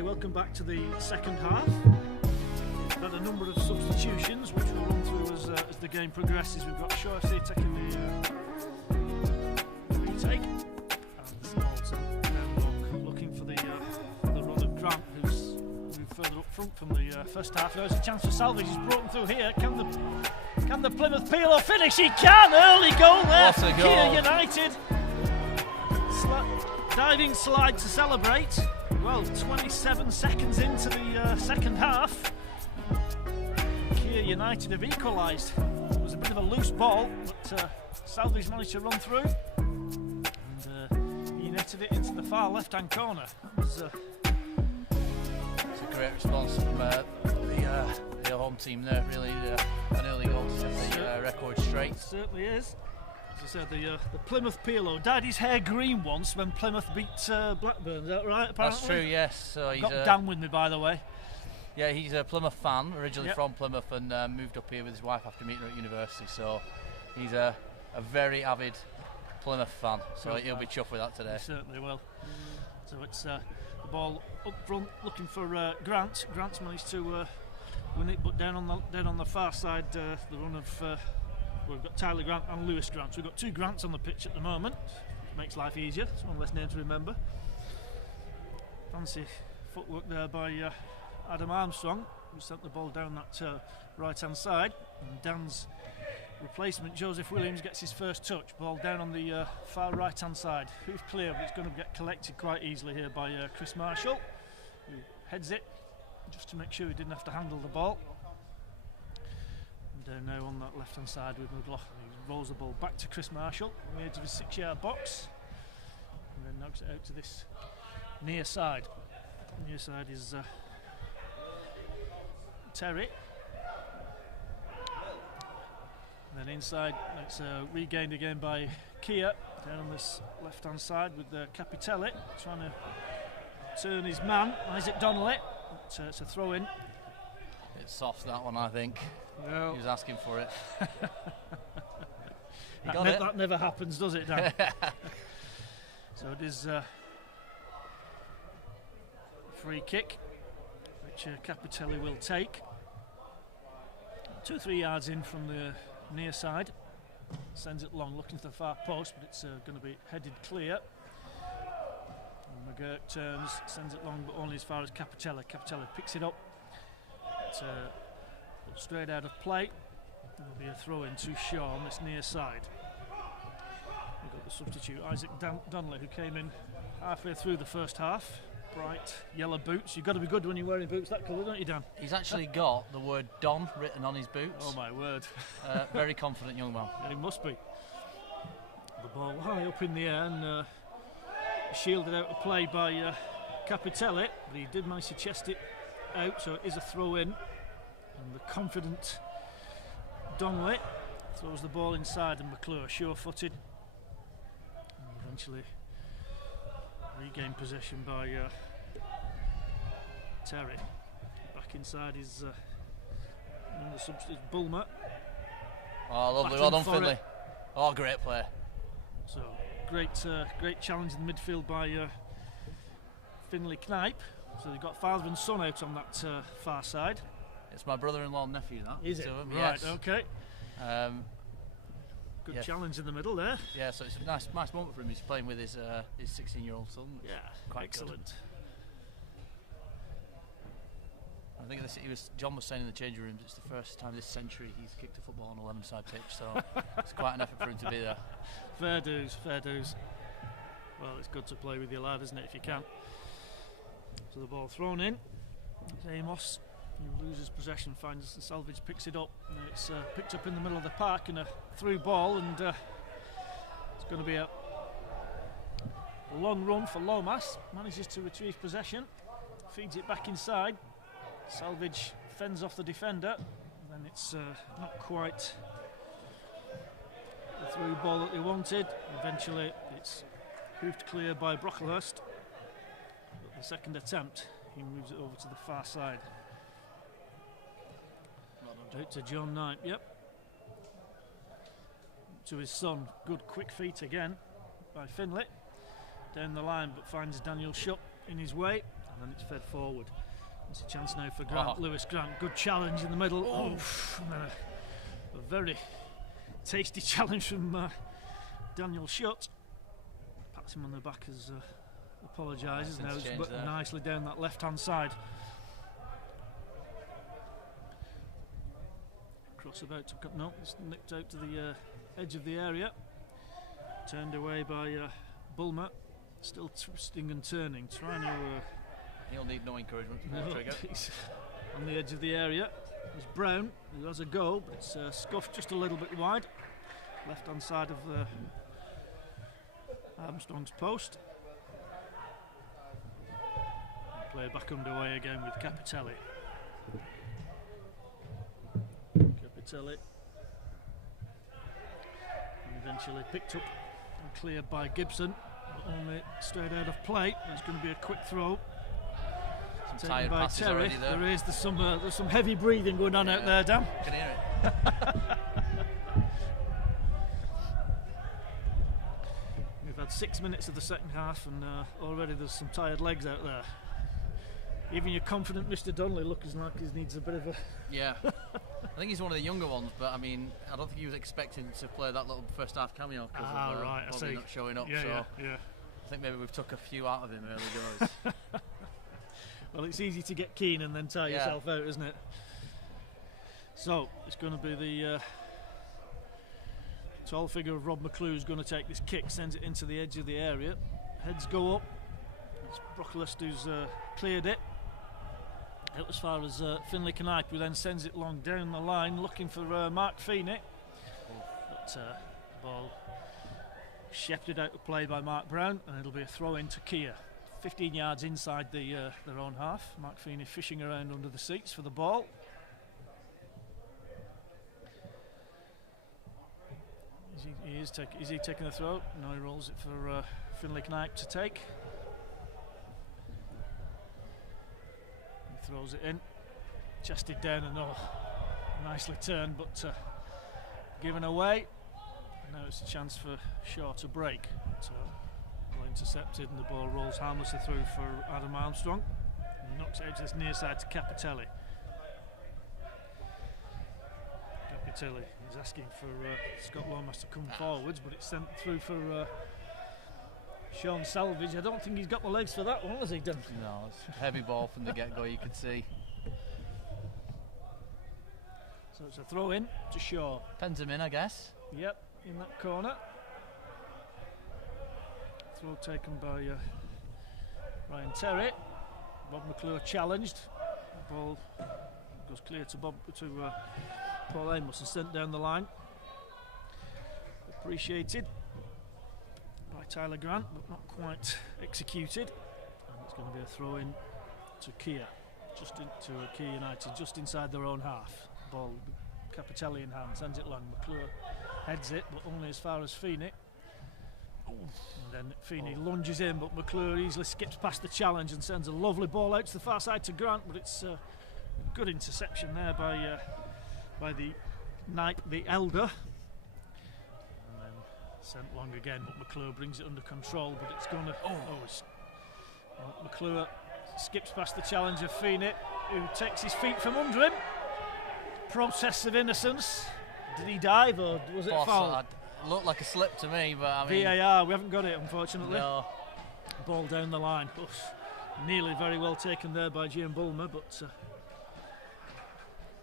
Okay, welcome back to the second half. We've had a number of substitutions, which we'll run through as the game progresses. We've got Shaw FC taking the retake, and Alton down looking for the run of Grant, who's moved further up front from the first half. There's a chance for salvage. He's broken through here. Can the Plymouth Peeler finish? He can! Early goal there. What a goal. Kia United. Diving slide to celebrate. Well, 27 seconds into the second half, Kia United have equalised. It was a bit of a loose ball, but Salvage managed to run through, and he netted it into the far left-hand corner. It's a great response from the home team there. Really, an early goal to set the record straight. It certainly is. As I said, the Plymouth Peeler dyed his hair green once when Plymouth beat Blackburn. Is that right? Apparently? That's true. Yes. So he's got Dan with me, by the way. Yeah, he's a Plymouth fan, originally from Plymouth, and moved up here with his wife after meeting her at university. So he's a very avid Plymouth fan. So he'll be chuffed with that today. He certainly will. So it's the ball up front, looking for Grant. Grant's managed to win it, but down on the far side, the run of. We've got Tyler Grant and Lewis Grant. So we've got two Grants on the pitch at the moment. Makes life easier. It's one less name to remember. Fancy footwork there by Adam Armstrong, who sent the ball down that right-hand side. And Dan's replacement, Joseph Williams, gets his first touch. Ball down on the far right-hand side. Who's clear, but it's going to get collected quite easily here by Chris Marshall, who heads it just to make sure he didn't have to handle the ball. And now on that left-hand side with McLaughlin, he rolls the ball back to Chris Marshall on the edge of his 6-yard box, and then knocks it out to this near side. Near side is Terry. And then inside, it's regained again by Kia down on this left-hand side with Capitelli trying to turn his man, Isaac Donnelly. It's a throw-in. It's soft, that one, I think. Well, he was asking for it. That never happens, does it, Dan? So it is a free kick, which Capitelli will take. 2 or 3 yards in from the near side. Sends it long, looking to the far post, but it's going to be headed clear. And McGurk turns, sends it long, but only as far as Capitelli. Capitelli picks it up. It's straight out of play. There'll be a throw in to Shaw on this near side. We've got the substitute, Isaac Donnelly, who came in halfway through the first half. Bright yellow boots. You've got to be good when you're wearing boots that colour, don't you, Dan? He's actually got the word Don written on his boots. Oh my word. Very confident young man. Yeah, he must be. The ball high up in the air and shielded out of play by Capitelli, but he did manage to chest it out, so it is a throw in. And the confident Donnelly throws the ball inside, and McClure sure-footed. And eventually regain possession by Terry. Back inside is one of the substitutes, Bulmer. Oh, lovely. Well done, Finley. Oh, great play. So great challenge in the midfield by Finley Knipe. So they've got father and son out on that far side. It's my brother-in-law and nephew, that. Is it? Right, yes. okay. Good challenge in the middle there. Yeah, so it's a nice moment for him. He's playing with his 16-year-old son. Yeah, quite excellent. Good. I think John was saying in the changing rooms, it's the first time this century he's kicked a football on a 11-side pitch, so it's quite an effort for him to be there. Fair dues. Well, it's good to play with your lad, isn't it, if you can. So the ball thrown in. It's Amos. He loses possession, finds the salvage, picks it up. And it's picked up in the middle of the park in a through ball, and it's going to be a long run for Lomas. Manages to retrieve possession, feeds it back inside. Salvage fends off the defender, and then it's not quite the through ball that they wanted. Eventually, it's hoofed clear by Brocklehurst. But the second attempt, he moves it over to the far side. Out to John Knight, yep. To his son, good quick feet again by Finley. Down the line, but finds Daniel Shutt in his way. and then it's fed forward. It's a chance now for Grant. Lewis Grant, good challenge in the middle. And then a very tasty challenge from Daniel Shutt. Pats him on the back as apologises. Now it's nicely down that left-hand side. Cross about to cut. No, it's nipped out to the edge of the area. Turned away by Bulmer. Still twisting and turning, trying to. He'll need no encouragement from the trigger. He's on the edge of the area. There's Brown, who has a go, but it's scuffed just a little bit wide. Left-hand side of Armstrong's post. Play back underway again with Capitelli. Capitelli. And eventually picked up and cleared by Gibson, but only straight out of play. It's going to be a quick throw. Some tired passes already there. There's some heavy breathing going on out there, Dan. Can hear it. We've had 6 minutes of the second half, and already there's some tired legs out there. Even your confident Mr. Donnelly looks like he needs a bit of a... Yeah. I think he's one of the younger ones, but I mean, I don't think he was expecting to play that little first half cameo because of right, probably not showing up. Yeah. I think maybe we've took a few out of him early goes. Well, it's easy to get keen and then tire yourself out, isn't it? So it's going to be the tall figure of Rob McClue who's going to take this kick, sends it into the edge of the area. Heads go up. It's Brocklist who's cleared it. Out as far as Finlay Knipe, who then sends it long down the line looking for Mark Feeney. But the ball shepherded out of play by Mark Brown, and it'll be a throw in to Kia. 15 yards inside their own half. Mark Feeney fishing around under the seats for the ball. Is he taking the throw? No, he rolls it for Finlay Knipe to take. He throws it in, chested down and nicely turned, but given away. Now it's a chance for Shaw to break. Well intercepted, and the ball rolls harmlessly through for Adam Armstrong. And knocks it out to this near side to Capitelli. Capitelli is asking for Scott Lomas to come forwards, but it's sent through for Sean Salvage. I don't think he's got the legs for that one, has he, Dan? No, it's a heavy ball from the get-go, you could see. So it's a throw in to Shaw. Pens him in, I guess. Yep, in that corner. Throw taken by Ryan Terry. Bob McClure challenged. The ball goes clear to Paul Amos and sent down the line. Appreciated by Tyler Grant, but not quite executed. And it's going to be a throw in to Kia, just into Kia United, just inside their own half. Ball, Capitelli in hand, sends it long. McClure heads it, but only as far as Feeney. And then Feeney lunges in, but McClure easily skips past the challenge and sends a lovely ball out to the far side to Grant, but it's a good interception there by the Knight, the elder. And then sent long again, but McClure brings it under control, but it's going to... McClure skips past the challenge of Feeney, who takes his feet from under him. Protests of innocence. Did he dive or was it a foul? It looked like a slip to me, but I mean... VAR, we haven't got it, unfortunately. No. Ball down the line. Nearly very well taken there by Jim Bulmer, but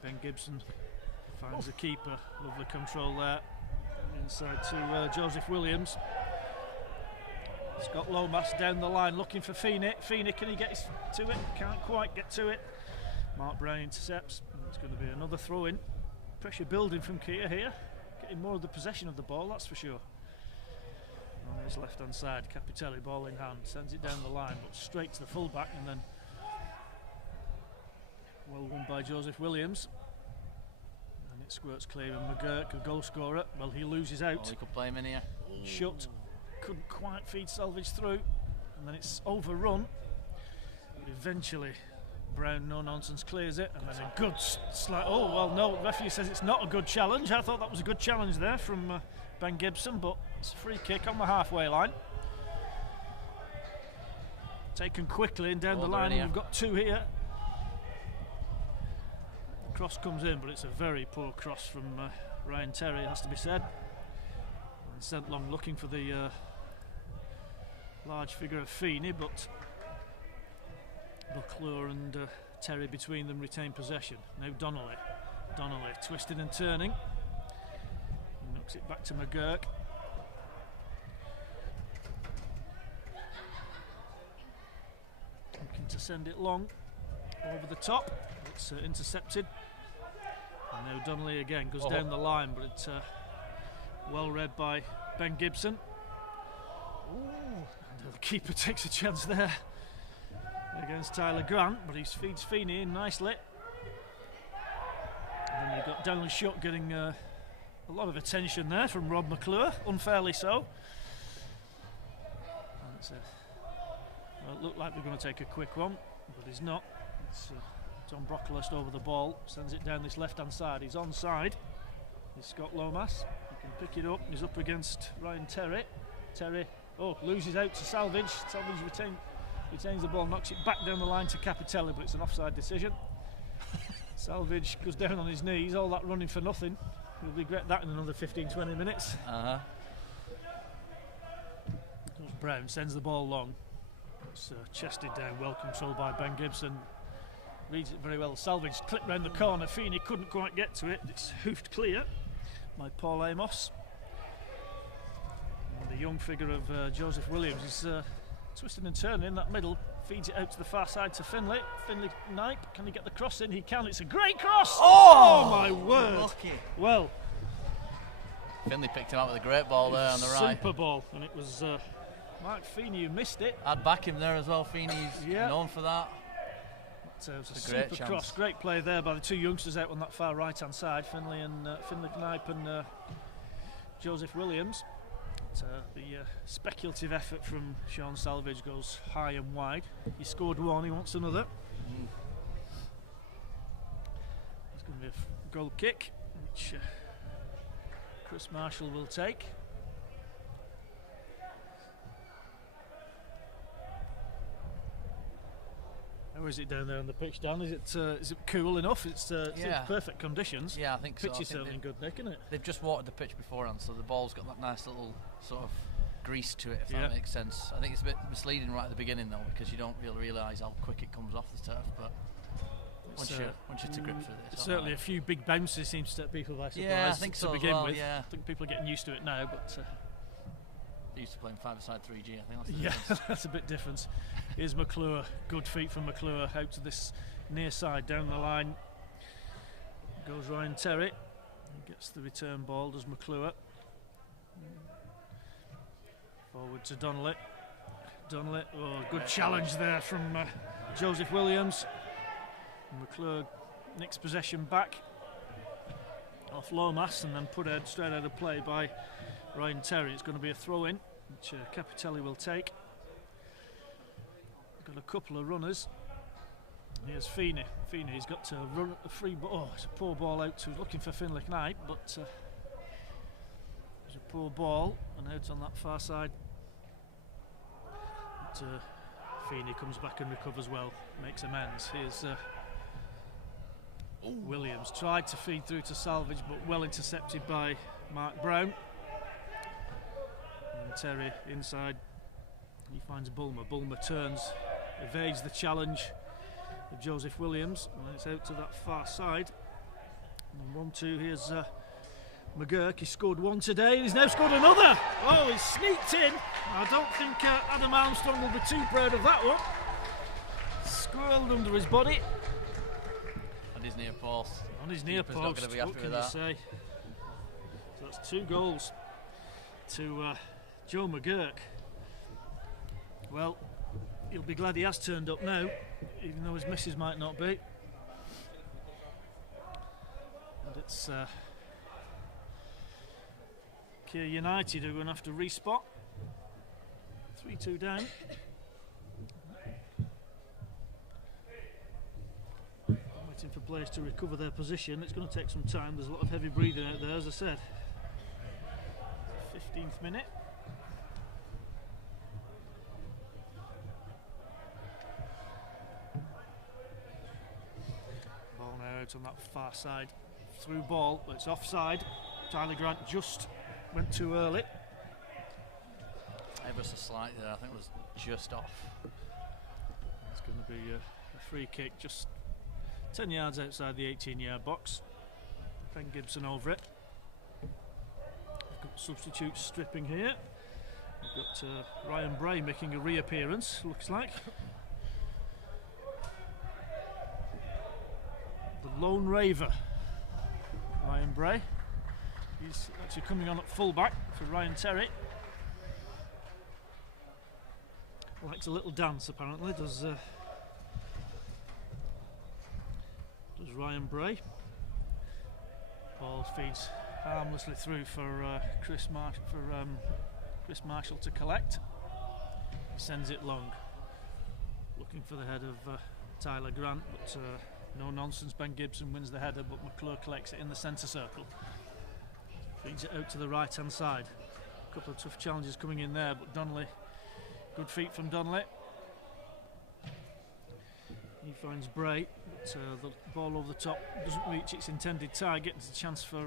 Ben Gibson finds the keeper. Lovely control there. Inside to Joseph Williams. Scott Lomas down the line looking for Feeney. Feeney, can he get to it? Can't quite get to it. Mark Brown intercepts. It's going to be another throw in. Pressure building from Kia here. Getting more of the possession of the ball, that's for sure. On his left hand side, Capitelli, ball in hand, sends it down the line, but straight to the full back, and then well won by Joseph Williams. And it squirts clear, and McGurk, a goal scorer, well, he loses out. Oh, he could play him in here. Shutt couldn't quite feed Salvage through, and then it's overrun. But eventually Brown, no nonsense, clears it, and then a good oh well, no, the referee says it's not a good challenge. I thought that was a good challenge there from Ben Gibson, but it's a free kick on the halfway line. taken quickly and down Oh, the they're line, in and here. we've got 2 here. The cross comes in, but it's a very poor cross from Ryan Terry, it has to be said. And sent long looking for the large figure of Feeney, but McClure and Terry between them retain possession. Now Donnelly twisting and turning. He knocks it back to McGurk. Looking to send it long over the top. It's intercepted. And now Donnelly again goes down the line, but it's well read by Ben Gibson. And the keeper takes a chance there against Tyler Grant, but he feeds Feeney in nicely. And then you've got Donnelly Shot getting a lot of attention there from Rob McClure, unfairly so. And it's well, it looked like they're going to take a quick one, but he's not. It's Tom Brocklehurst over the ball, sends it down this left-hand side. He's onside. It's Scott Lomas. He can pick it up. He's up against Ryan Terry. Terry, loses out to Salvage. Salvage retains the ball, knocks it back down the line to Capitelli, but it's an offside decision. Salvage goes down on his knees. All that running for nothing. He'll regret that in another 15-20 minutes. Brown sends the ball long. It's chested down, well controlled by Ben Gibson. Reads it very well. Salvage clipped round the corner. Feeney couldn't quite get to it. It's hoofed clear by Paul Amos. And the young figure of Joseph Williams is twisting and turning in that middle. Feeds it out to the far side to Finlay. Finlay Knipe, can he get the cross in? He can. It's a great cross! Oh my word! Lucky. Well, Finlay picked him up with a great ball there on the right. Super ball, and it was Mark Feeney who missed it. I'd back him there as well. Feeney's known for that. It was a great super cross, great play there by the 2 youngsters out on that far right hand side, Finlay Knipe and Joseph Williams. The speculative effort from Sean Salvage goes high and wide. He scored one, he wants another. It's going to be a goal kick, which Chris Marshall will take. How is it down there on the pitch, Dan? Is it cool enough? It's perfect conditions. Yeah, I think so. Pitch is certainly in good nick, isn't it? They've just watered the pitch beforehand, so the ball's got that nice little sort of grease to it, if that makes sense. I think it's a bit misleading right at the beginning though, because you don't really realise how quick it comes off the turf. But once you're to grips with it, certainly a few big bounces seem to take people by surprise. Yeah, I think to so begin as well, with. yeah. I think people are getting used to it now, but they used to playing 5-a-side 3G. I think that's the difference. that's a bit different. Here's McClure, good feet from McClure out to this near side down the line. Goes Ryan Terry. He gets the return ball. Does McClure? Forward to Donnelly. Good challenge there from Joseph Williams. McClure nicks possession back off Lomas and then put straight out of play by Ryan Terry. It's going to be a throw in, which Capitelli will take. Got a couple of runners. Here's Feeney. Feeney's got to run a free ball. It's a poor ball out to looking for Finlay Knight, but it's a poor ball and out on that far side. But, Feeney comes back and recovers well, makes amends. Here's Williams tried to feed through to Salvage, but well intercepted by Mark Brown. And Terry inside. He finds Bulmer. Bulmer turns, evades the challenge of Joseph Williams, and it's out to that far side. And 1-2. Here's McGurk. He scored one today, and he's now scored another. Oh, he's sneaked in. I don't think Adam Armstrong will be too proud of that one. Squirreled under his body. On his near post. On his near Keeper's post. not going to be happy what with can that. you say? So that's 2 goals to Joe McGurk. Well, he'll be glad he has turned up now, even though his missus might not be. And it's Keir United who are going to have to respot. 3-2 down. Waiting for players to recover their position. It's going to take some time. There's a lot of heavy breathing out there, as I said. 15th minute. Ball now out on that far side. Through ball, but it's offside. Tyler Grant just went too early. Ever so slightly there, I think it was just off. It's going to be a free kick just 10 yards outside the 18-yard box. Ben Gibson over it. We've got substitutes stripping here. We've got Ryan Bray making a reappearance, looks like. The Lone Raver, Ryan Bray. He's actually coming on at fullback for Ryan Terry. Likes a little dance apparently, does Ryan Bray. Ball feeds harmlessly through for Chris Marshall to collect. He sends it long, looking for the head of Tyler Grant, but no nonsense. Ben Gibson wins the header, but McClure collects it in the centre circle. Feeds it out to the right hand side. A couple of tough challenges coming in there, but Donnelly, good feet from Donnelly. He finds Bray, but the ball over the top doesn't reach its intended target. There's a chance for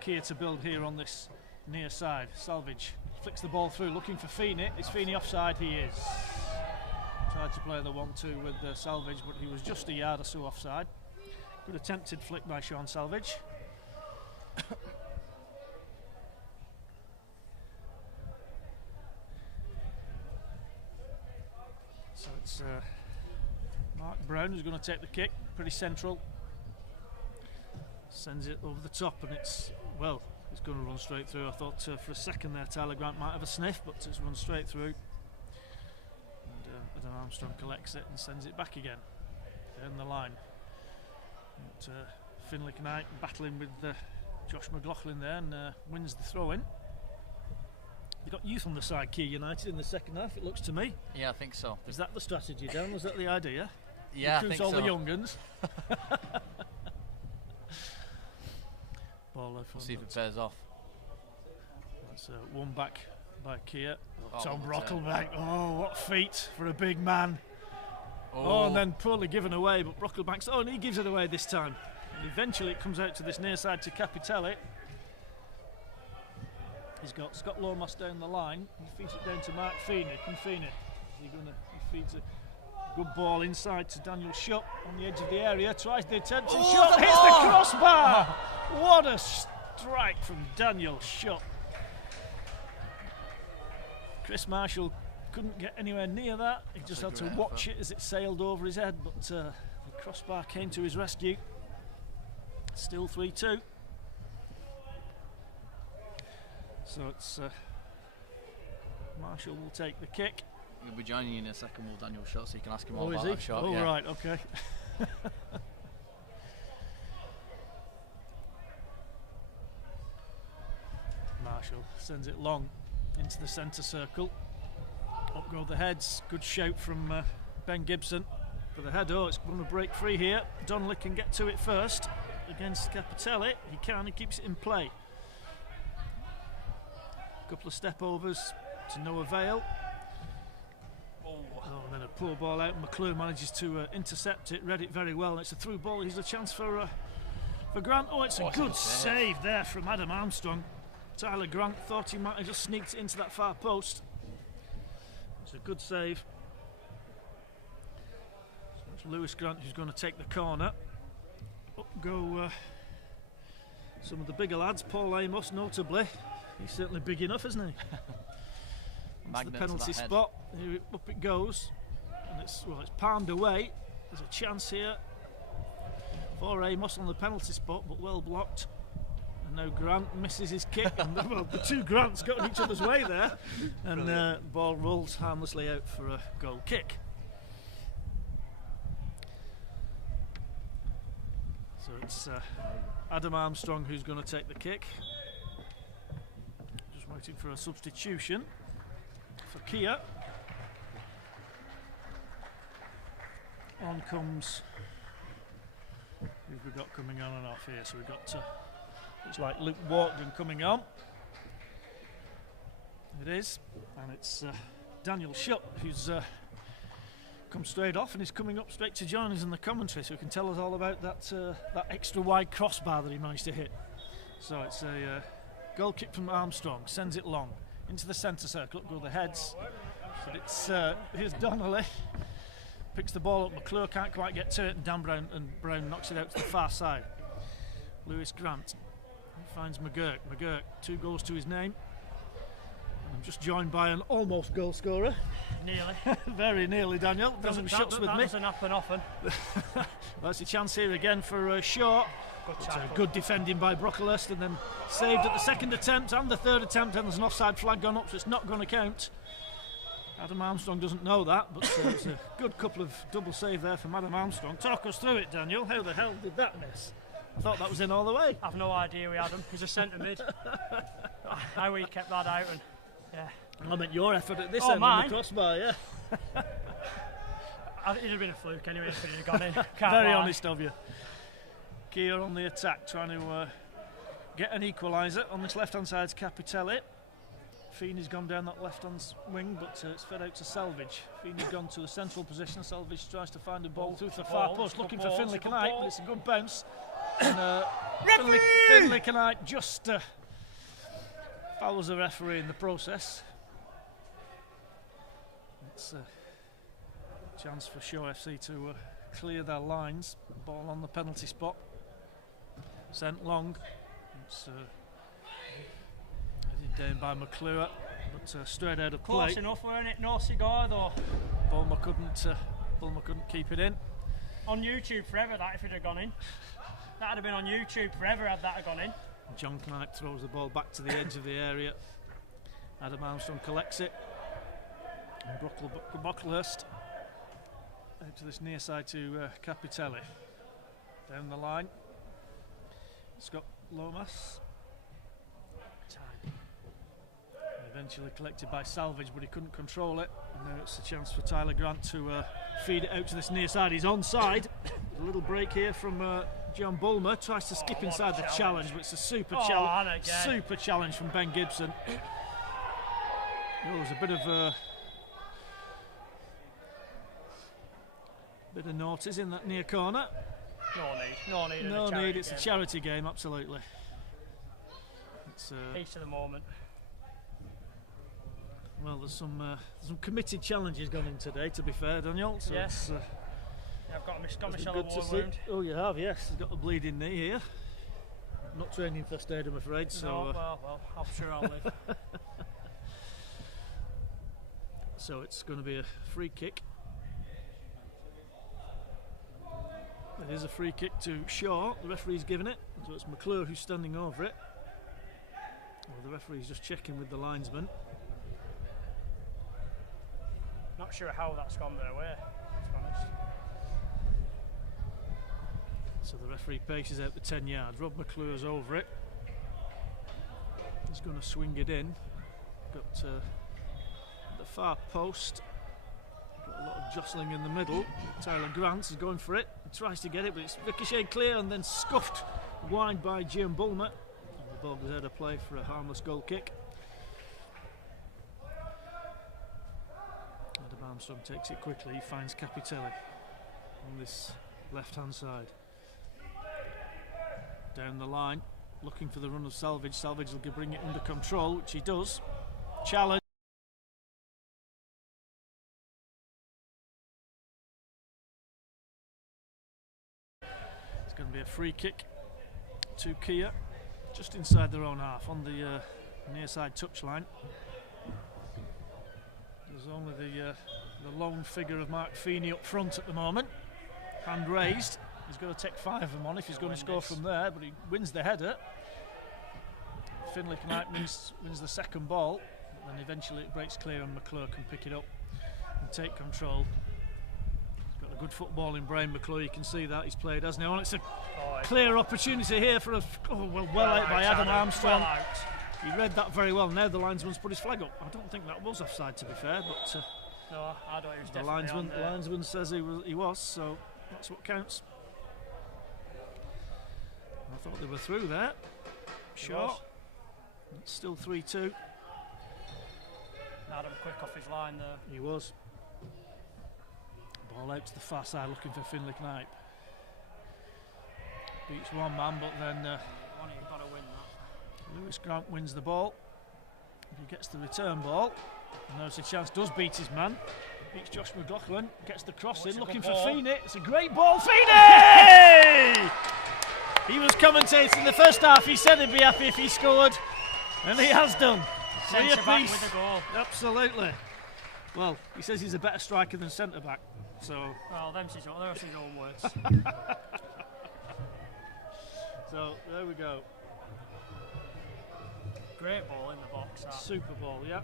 Keir to build here on this near side. Salvage flicks the ball through, looking for Feeney. Is Feeney offside? He is. Tried to play the 1-2 with Salvage, but he was just a yard or so offside. Good attempted flick by Sean Salvage. So it's Mark Brown who's going to take the kick, pretty central. Sends it over the top, and it's going to run straight through. I thought for a second there Tyler Grant might have a sniff, but it's run straight through. And Adam Armstrong collects it and sends it back again down the line. But, Finlay Knight battling with Josh McLaughlin there, and wins the throw in. You've got youth on the side, Keir United, in the second half, it looks to me. Yeah, I think so. Is that the strategy, Dan? Was that the idea? Yeah, I think all so. the young uns. Ball left. We'll see if it bears off. That's one back by Keir. Oh, Tom what a Brocklebank. Oh, what feet for a big man. Oh, and then poorly given away, but Brocklebank's. Oh, and he gives it away this time. And eventually it comes out to this near side to Capitelli. He's got Scott Lomas down the line. He feeds it down to Mark Feeney. He feeds a good ball inside to Daniel Shutt on the edge of the area. Tries the attempt and Shutt hits the crossbar. What a strike from Daniel Shutt. Chris Marshall couldn't get anywhere near that. He just had to watch it as it sailed over his head, but the crossbar came to his rescue. Still 3-2. So it's Marshall will take the kick. We'll be joining you in a second with Daniel Shutt, so you can ask him all is about he? that shot. Oh, yeah. right, okay. Marshall sends it long into the centre circle. Up go the heads. Good shout from Ben Gibson for the header. It's going to break free here. Donnelly can get to it first against Capitelli. He can. He keeps it in play. Couple of step overs to no avail. Oh, and then a poor ball out. McClure manages to intercept it, read it very well, and it's a through ball. He's a chance for Grant. Oh, it's a good save there from Adam Armstrong. Tyler Grant thought he might have just sneaked it into that far post. It's a good save. So it's Lewis Grant who's going to take the corner. Up go some of the bigger lads. Paul Amos notably. He's certainly big enough, isn't he? It's the penalty spot. Here up it goes, and it's palmed away. There's a chance here for Amos on the penalty spot, but well blocked. And now Grant misses his kick, and the two Grants got in each other's way there, and the ball rolls harmlessly out for a goal kick. So it's Adam Armstrong who's going to take the kick. Waiting for a substitution for Keir. On comes. Who've we got coming on and off here? So we've got looks like Luke Walkden coming on. It is, and it's Daniel Shutt who's come straight off, and he's coming up straight to join us in the commentary, so he can tell us all about that extra wide crossbar that he managed to hit. So it's a goal kick from Armstrong, sends it long into the centre circle, up go the heads. But it's here's Donnelly, picks the ball up. McClure can't quite get to it, and Dan Brown knocks it out to the far side. Lewis Grant finds McGurk. McGurk, 2 goals to his name. I'm just joined by an almost goal scorer. Nearly. Very nearly, Daniel. Doesn't shuts with me. Doesn't happen often. That's a chance here again for Shaw. Good defending by Brocklehurst, and then saved at the second attempt and the third attempt, and there's an offside flag gone up, so it's not going to count. Adam Armstrong doesn't know that, but it's a good couple of double save there from Adam Armstrong. Talk us through it, Daniel. How the hell did that miss? I thought that was in all the way. I've no idea we had him. He's a centre mid. How he kept that out, and yeah. I meant your effort at this end on the crossbar, yeah. It'd have been a fluke anyway if it had gone in. Very honest of you. Keir on the attack, trying to get an equaliser. On this left-hand side is Capitelli. Feeney's gone down that left-hand wing, but it's fed out to Selvage. Feeney's gone to the central position. Selvage tries to find a ball through to the far post, looking for Finlay Knight, but it's a good bounce. And Finlay Knight just fouls the referee in the process. It's a chance for Shaw FC to clear their lines. Ball on the penalty spot. Sent long. It's headed down by McClure, but straight out of play. Close enough, weren't it? No cigar though. Bulmer couldn't keep it in. On YouTube forever, that if it had gone in. That'd have been on YouTube forever had that gone in. John Knight throws the ball back to the edge of the area. Adam Armstrong collects it. And Brocklehurst out to this near side to Capitelli. Down the line. Scott Lomas. Eventually collected by Salvage, but he couldn't control it. And now it's a chance for Tyler Grant to feed it out to this near side. He's onside. A little break here from John Bulmer. Tries to skip inside the challenge, but it's a super challenge from Ben Gibson. There's a bit of notice in that near corner. No need. It's a charity game, absolutely. It's piece of the moment. Well, there's some committed challenges gone in today, to be fair, Daniel. So yes. I've got Michelle a warm wound. Oh, you have, yes. He's got a bleeding knee here. Not training first aid, I'm afraid. So, no, well, I'm sure I'll live. So it's going to be a free kick. It is a free kick to Shaw. The referee's given it, so it's McClure who's standing over it. Well, the referee's just checking with the linesman. Not sure how that's gone their way, to be honest. So the referee paces out the 10 yards. Rob McClure's over it. He's going to swing it in. Got the far post. Got a lot of jostling in the middle. Tyler Grant is going for it. He tries to get it, but it's ricocheted clear and then scuffed wide by Jim Bulmer. And the ball goes out of play for a harmless goal kick. Adam Armstrong takes it quickly. He finds Capitelli on this left-hand side. Down the line, looking for the run of Salvage. Salvage will bring it under control, which he does. Challenge. It's going to be a free kick to Kia, just inside their own half on the near side touchline. There's only the lone figure of Mark Feeney up front at the moment. Hand raised. He's got to take 5 of them on if he's going to score from there, but he wins the header. Finlay Knight wins the second ball, and eventually it breaks clear and McClure can pick it up and take control. He's got a good footballing brain, McClure, you can see that. He's played, hasn't he? And it's a clear opportunity here for well out by Adam Armstrong. He read that very well. Now the linesman's put his flag up. I don't think that was offside, to be fair, but no, I don't. He was the linesman says he was, so that's what counts. I thought they were through there. Short. It's still 3-2. Adam quick off his line there. He was. Ball out to the far side looking for Finley Knipe. Beats one man, but then You've got to win that. Lewis Grant wins the ball. If he gets the return ball, and there's a chance, does beat his man. Beats Josh McLaughlin, gets the cross in, looking for Feeney. It's a great ball, Feeney! He was commentating the first half, he said he'd be happy if he scored, and he has done. Centre back with a goal. Absolutely. Well, he says he's a better striker than centre back, so. Well, those are his own words. So there we go. Great ball in the box. That. Super ball, yeah.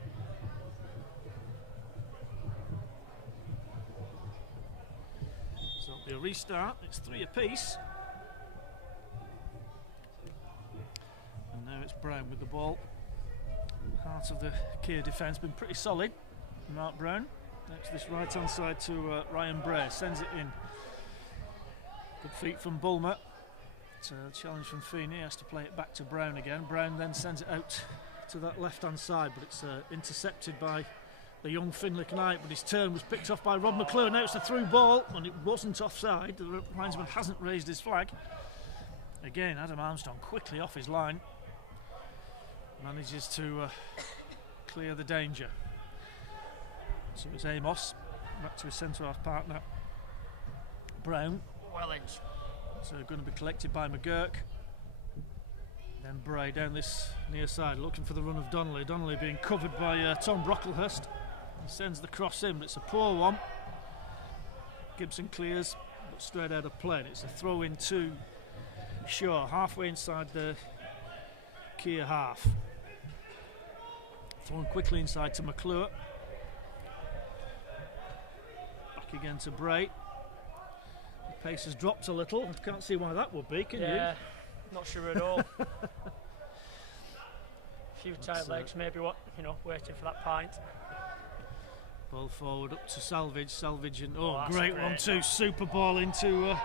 So it'll be a restart. It's 3 apiece. And now it's Brown with the ball. Heart of the Kia defence been pretty solid. Mark Brown. Next this right hand side to Ryan Bray. Sends it in. Good feet from Bulmer. Challenge from Feeney, has to play it back to Brown again. Brown then sends it out to that left hand side, but it's intercepted by the young Finley Knight, but his turn was picked off by Rob McClure. Now it's a through ball, and it wasn't offside. The linesman hasn't raised his flag. Again, Adam Armstrong quickly off his line, manages to clear the danger. So it's Amos back to his centre half partner Brown. Well in. So going to be collected by McGurk. Then Bray down this near side looking for the run of Donnelly. Donnelly being covered by Tom Brocklehurst. He sends the cross in, but it's a poor one. Gibson clears, but straight out of play. It's a throw in to Shaw, halfway inside the Kia half. Thrown quickly inside to McClure. Back again to Bray. The pace has dropped a little. Can't see why that would be, can you? Yeah, not sure at all. A few tight legs, maybe waiting for that pint. Ball forward up to Salvage. Salvage and That's great one too. Super ball into.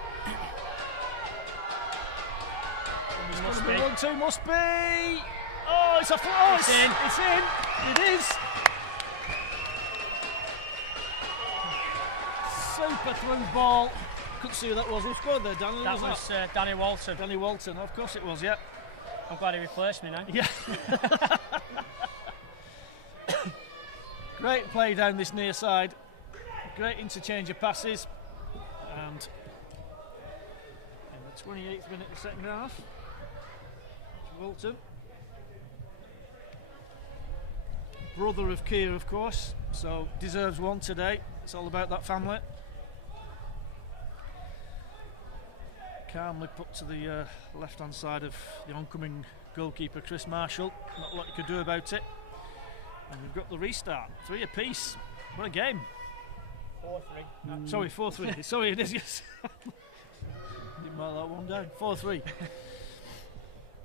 Must be. 1-2 must be. Oh, it's a It's in. It's in. It is. Super through ball. Couldn't see who that was. Who scored there, Danny? That was Danny Walton. Danny Walton. Of course it was. Yeah. I'm glad he replaced me now. Yeah. Great play down this near side. Great interchange of passes. And in the 28th minute of the second half, Walton, brother of Kia, of course, so deserves one today. It's all about that family. Calmly put to the left-hand side of the oncoming goalkeeper, Chris Marshall. Not a lot you could do about it. And we've got the restart. 3 apiece. What a game. 4-3. Sorry, 4-3. Sorry, it is, yes. Didn't mark that one down. 4-3.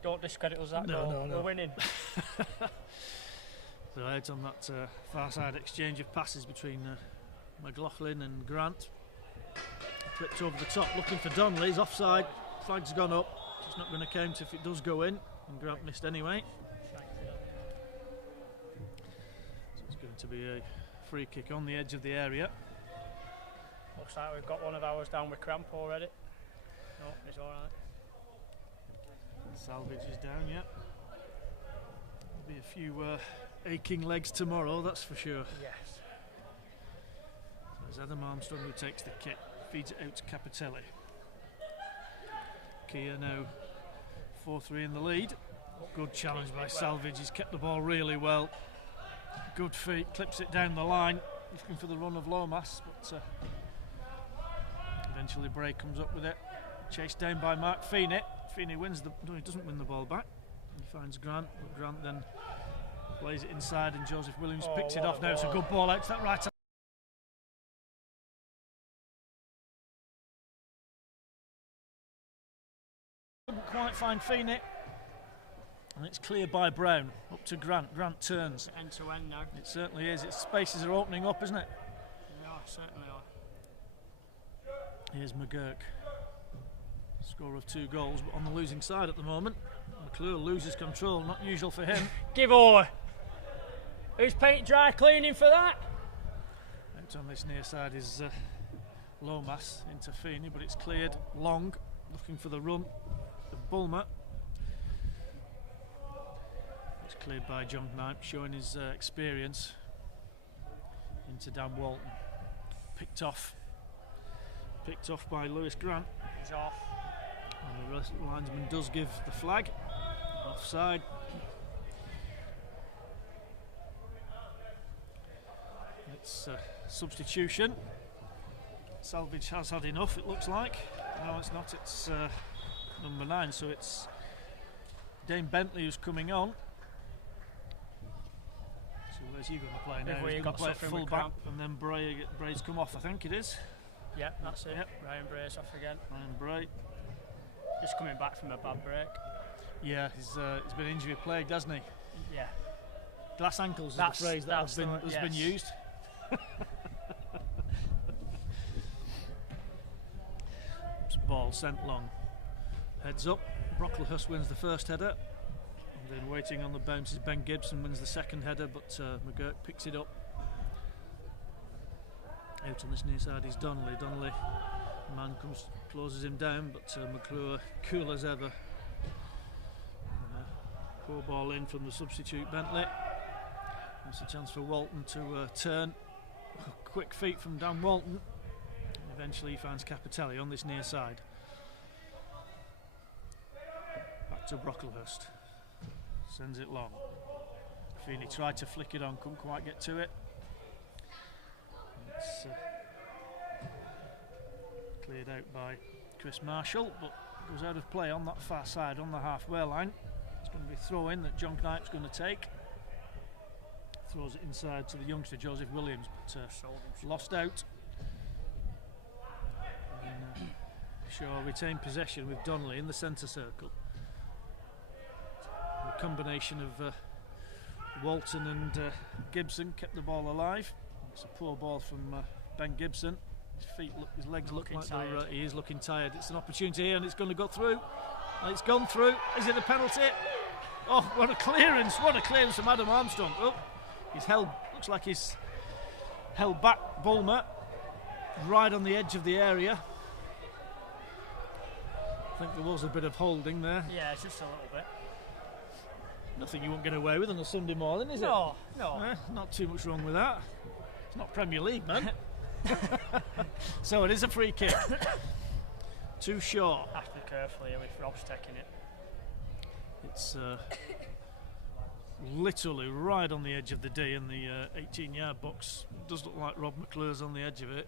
Don't discredit us that goal. No. We're winning. So out on that far side exchange of passes between McLaughlin and Grant. Flipped over the top, looking for Donnelly. He's offside. Flag's gone up. It's not going to count if it does go in. And Grant missed anyway. So it's going to be a free kick on the edge of the area. Looks like we've got one of ours down with cramp already. No, he's alright. Salvage is down, yeah. There'll be a few aching legs tomorrow, that's for sure. Yes. So it's Adam Armstrong who takes the kick, feeds it out to Capitelli. Kia now 4-3 in the lead. Good challenge by Salvage, he's kept the ball really well. Good feet, clips it down the line, looking for the run of Lomas, but eventually Bray comes up with it. Chased down by Mark Feeney. Feeney wins he doesn't win the ball back. He finds Grant, but Grant then plays it inside and Joseph Williams picks it off. Now it's a good ball out to that right hand. Couldn't quite find Feeney. And it's cleared by Brown, up to Grant. Grant turns. End to end now. It certainly is. Its spaces are opening up, isn't it? They are, certainly are. Here's McGurk. Score of 2 goals, but on the losing side at the moment. McClure loses control, not usual for him. Give over. Who's paint dry cleaning for that? Out on this near side is Lomas into Feeney, but it's cleared long, looking for the run of Bulmer. It's cleared by John Knipe, showing his experience into Dan Walton. Picked off by Lewis Grant. He's off. And the linesman does give the flag. Offside. It's substitution. Salvage has had enough, it looks like. No, it's not. It's number 9, so it's Dane Bentley who's coming on. So where's he going to play now? He's going to play at full back, and then Bray's come off, I think it is. Yeah, that's it. Yep. Ryan Bray's off again. Ryan Bray. Just coming back from a bad break. Yeah, he's been injury plagued, hasn't he? Yeah. Glass ankles is the phrase that has been used. Ball sent long. Heads up. Brocklehurst wins the first header. And then waiting on the bounces, Ben Gibson wins the second header, but McGurk picks it up. Out on this near side is Donnelly. Donnelly, the man closes him down, but McClure cool as ever. Poor ball in from the substitute Bentley. That's a chance for Walton to turn. Quick feet from Dan Walton. Eventually he finds Capitelli on this near side. Back to Brocklehurst. Sends it long. Feeney tried to flick it on, couldn't quite get to it. It's cleared out by Chris Marshall, but goes out of play on that far side on the halfway line. It's going to be a throw in that John Knipe's going to take. Throws it inside to the youngster Joseph Williams, but lost out. And, Shaw retained possession with Donnelly in the centre circle. The combination of Walton and Gibson kept the ball alive. It's a poor ball from Ben Gibson. His legs look like he is looking tired. It's an opportunity here, and it's going to go through. And it's gone through. Is it a penalty? Oh, what a clearance! What a clearance from Adam Armstrong. Oh, he's held. Looks like he's held back Bulmer right on the edge of the area. I think there was a bit of holding there. Yeah, it's just a little bit. Nothing you won't get away with on a Sunday morning, is it? No. Not too much wrong with that. It's not Premier League, man. So it is a free kick. Too short. Have to be careful here with Rob's taking it. It's literally right on the edge of the D in the 18-yard box. It does look like Rob McClure's on the edge of it.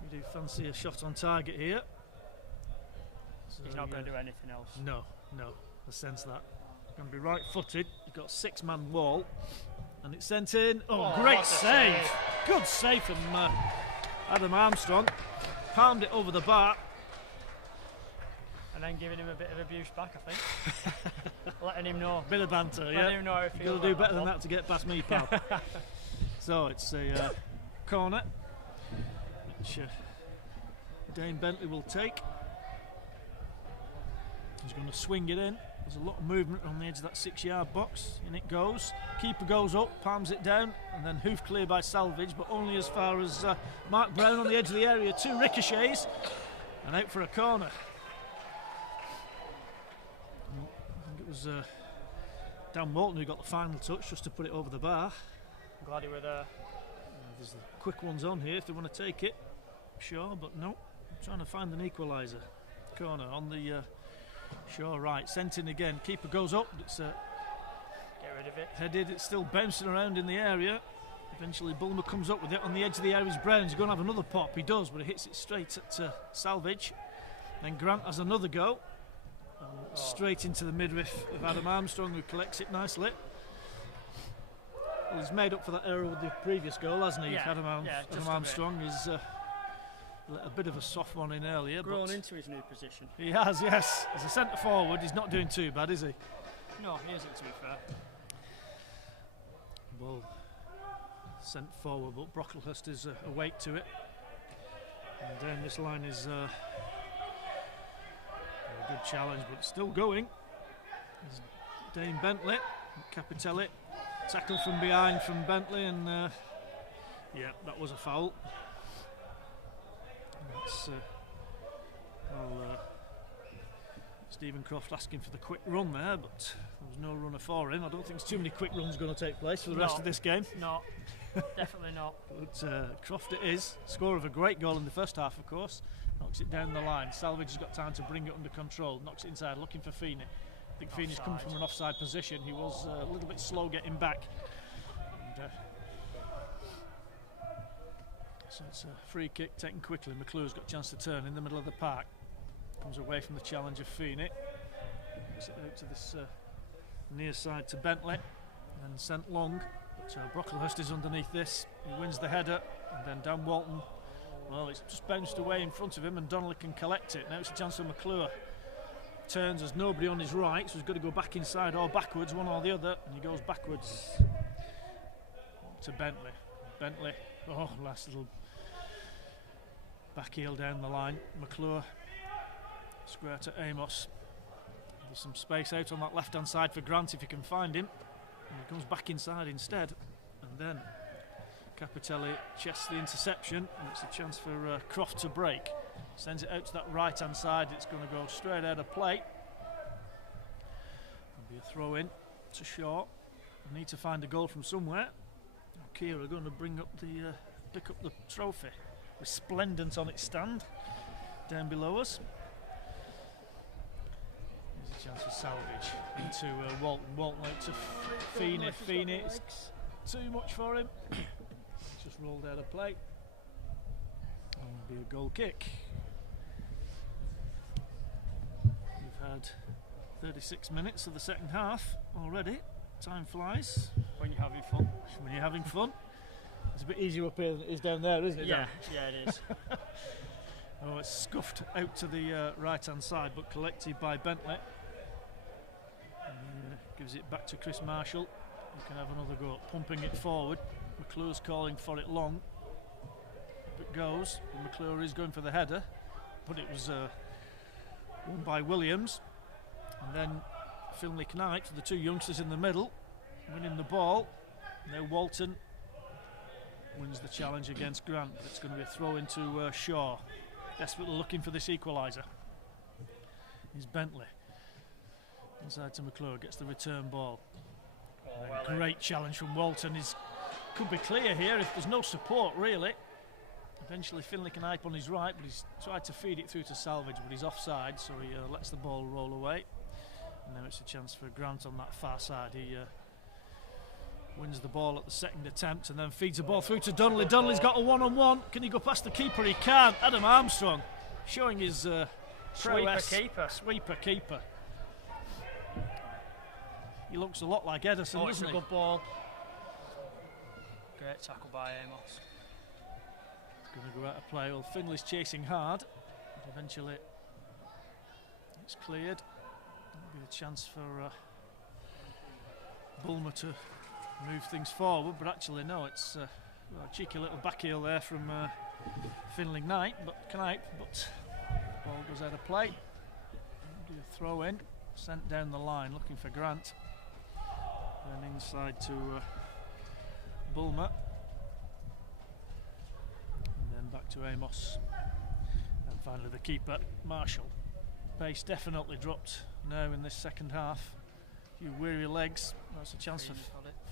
We do fancy a shot on target here. So he's not going to do anything else. No, I sense that. He's going to be right-footed. He's got a 6-man wall, and it's sent in. Oh, great save! Good save from Adam Armstrong. Palmed it over the bar. And then giving him a bit of abuse back, I think. Letting him know. Bit of banter, Letting him know if you'll do better than that to get past me, pal. So it's a corner, which Dane Bentley will take. He's going to swing it in. There's a lot of movement on the edge of that 6-yard box. In it goes. Keeper goes up, palms it down, and then hoof clear by Salvage, but only as far as Mark Brown on the edge of the area. 2 ricochets, and out for a corner. I think it was Dan Walton who got the final touch just to put it over the bar. I'm glad he were there. There's the quick ones on here if they want to take it. Sure, but no. I'm trying to find an equaliser. Corner on the Shaw right. Sent in again. Keeper goes up. It's get rid of it. Headed. It's still bouncing around in the area. Eventually Bulmer comes up with it on the edge of the area. Brown's going to have another pop. He does, but he hits it straight at Salvage. Then Grant has another go. Straight into the midriff of Adam Armstrong, who collects it nicely. Well, he's made up for that error with the previous goal, hasn't he? Yeah, Adam Armstrong is let a bit of a soft one in earlier. Grown into his new position. He has, yes. As a centre forward, he's not doing too bad, is he? No, he isn't, to be fair. Ball sent forward, but Brocklehurst is awake to it. And down this line is a good challenge, but it's still going. There's Dane Bentley, Capitelli. Tackle from behind from Bentley, and Yeah, that was a foul. That's Stephen Croft asking for the quick run there, but there was no runner for him. I don't think there's too many quick runs going to take place for the rest of this game. No, definitely not. But Croft it is. Score of a great goal in the first half, of course. Knocks it down the line. Salvage has got time to bring it under control. Knocks it inside, looking for Feeney. I think Feeney's come from an offside position. He was a little bit slow getting back. And, so it's a free kick taken quickly. McClure's got a chance to turn in the middle of the park. Comes away from the challenge of Feeney. Gets it out to this near side to Bentley. And sent long. But Brocklehurst is underneath this. He wins the header. And then Dan Walton. Well, it's just bounced away in front of him and Donnelly can collect it. Now it's a chance for McClure. Turns, there's nobody on his right, so he's got to go back inside or backwards, one or the other. And he goes backwards to Bentley. Bentley, oh, last little back heel down the line. McClure, square to Amos. There's some space out on that left-hand side for Grant if he can find him. And he comes back inside instead. And then Capitelli chests the interception, and it's a chance for Croft to break. Sends it out to that right-hand side. It's going to go straight out of play. There'll be a throw in to Shaw. We need to find a goal from somewhere. Kia are going to bring up the pick up the trophy. Resplendent on its stand down below us. There's a chance for salvage into Walton. Walton out to Feeney. Feeney, it's too much for him. Just rolled out of play. And it'll be a goal kick. We've had 36 minutes of the second half already. Time flies. When you're having fun. When you're having fun. It's a bit easier up here than it is down there, isn't it? Yeah, Dan? yeah, it is. Oh, it's scuffed out to the right-hand side, but collected by Bentley. And, gives it back to Chris Marshall. He can have another go at pumping it forward. McClure's calling for it long. Up it goes. And McClure is going for the header, but it was won by Williams. And then Finley Knight, the two youngsters in the middle, winning the ball. Now Walton wins the challenge against Grant, but it's going to be a throw into Shaw. Desperately looking for this equaliser. He's Bentley. Inside to McClure, gets the return ball. Great challenge from Walton. He could be clear here if there's no support really. Eventually Finley can hype on his right, but he's tried to feed it through to Salvage, but he's offside, so he lets the ball roll away. And now it's a chance for Grant on that far side. He wins the ball at the second attempt and then feeds the ball through to Donnelly. Donnelly's got a one-on-one. Can he go past the keeper? He can't. Adam Armstrong showing his sweeper keeper. He looks a lot like Ederson, Oh, it's doesn't a he? good ball. Great tackle by Amos. Going to go out of play. Well, Finley's chasing hard, but eventually it's cleared. There'll be a chance for Bulmer to move things forward, but actually no, it's a cheeky little back heel there from Finley Knight, but ball goes out of play. Do a throw in, sent down the line, looking for Grant, and inside to Bulmer, and then back to Amos, and finally the keeper Marshall. Pace definitely dropped now in this second half. A few weary legs. That's a chance for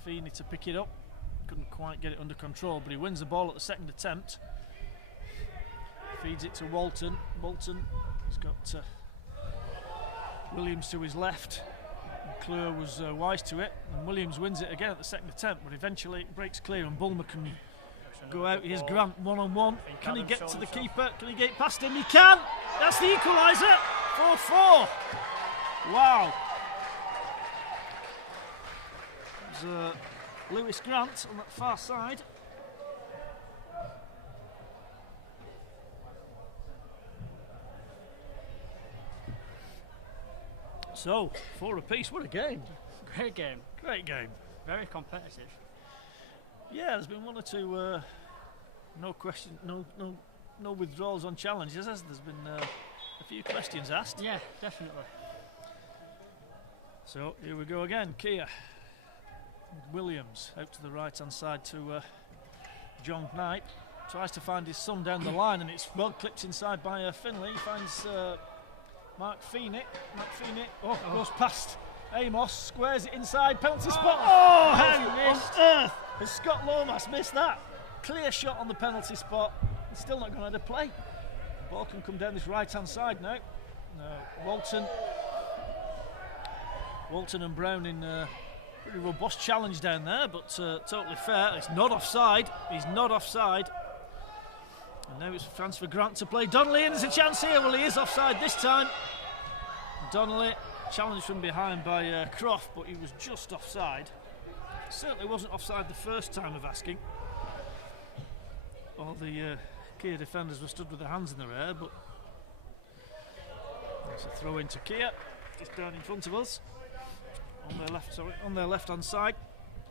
Feeney to pick it up. Couldn't quite get it under control, but he wins the ball at the second attempt. Feeds it to Walton. Walton has got Williams to his left. McClure was wise to it, and Williams wins it again at the second attempt, but eventually it breaks clear and Bulmer can go out. Here's Grant one-on-one. Can he get to the keeper? Can he get past him? He can! That's the equaliser! 4-4! Wow! There's Lewis Grant on that far side. So, 4 apiece. What a game! Great game. Great game. Very competitive. Yeah, there's been one or two no withdrawals on challenges. There's been a few questions asked. Yeah, definitely. So here we go again. Kia. Williams out to the right hand side to John Knight tries to find his son down the line, and it's well clipped inside by Finley. He finds Mark Feeney. Goes past Amos, squares it inside, penalty spot. Oh, how on earth has Scott Lomas missed that? Clear shot on the penalty spot. He's still not going to play. The ball can come down this right-hand side now. Walton and Brown in pretty robust challenge down there, but totally fair. It's not offside. He's not offside. And now it's a chance for Grant to play Donnelly, and there's a chance here. Well, he is offside this time. Donnelly challenged from behind by Croft, but he was just offside. Certainly wasn't offside the first time of asking. All the Kia defenders were stood with their hands in their air, but it's a throw into Kia, just down in front of us. On their left-hand side.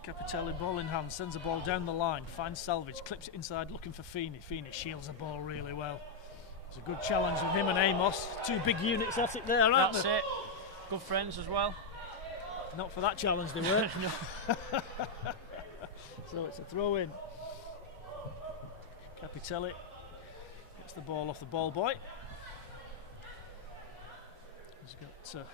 Capitelli, ball in hand, sends the ball down the line, finds Salvage, clips it inside, looking for Feeney. Feeney shields the ball really well. It's a good challenge with him and Amos. Two big units at it there, aren't That's they? it. Good friends as well. Not for that challenge, they were. So it's a throw in. Capitelli gets the ball off the ball boy. He's got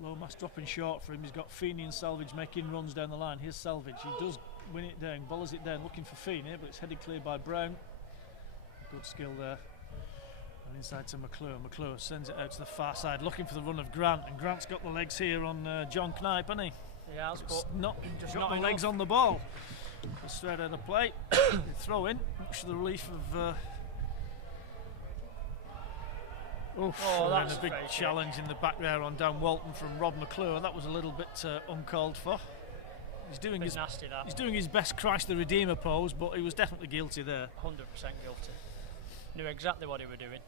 Lomas dropping short for him. He's got Feeney and Salvage making runs down the line. Here's Salvage. He does win it down, volleys it down, looking for Feeney, but it's headed clear by Brown. Good skill there. And inside to McClure. McClure sends it out to the far side, looking for the run of Grant. And Grant's got the legs here on John Knipe, hasn't he? Yeah, It's not just got not the enough. legs on the ball. Just straight out of play. They throw in, much to the relief of. That's a big very challenge in the back there on Dan Walton from Rob McClure. That was a little bit uncalled for. He's doing his nasty, that. He's doing his best Christ the Redeemer pose, but he was definitely guilty there. 100% guilty. Knew exactly what he were doing.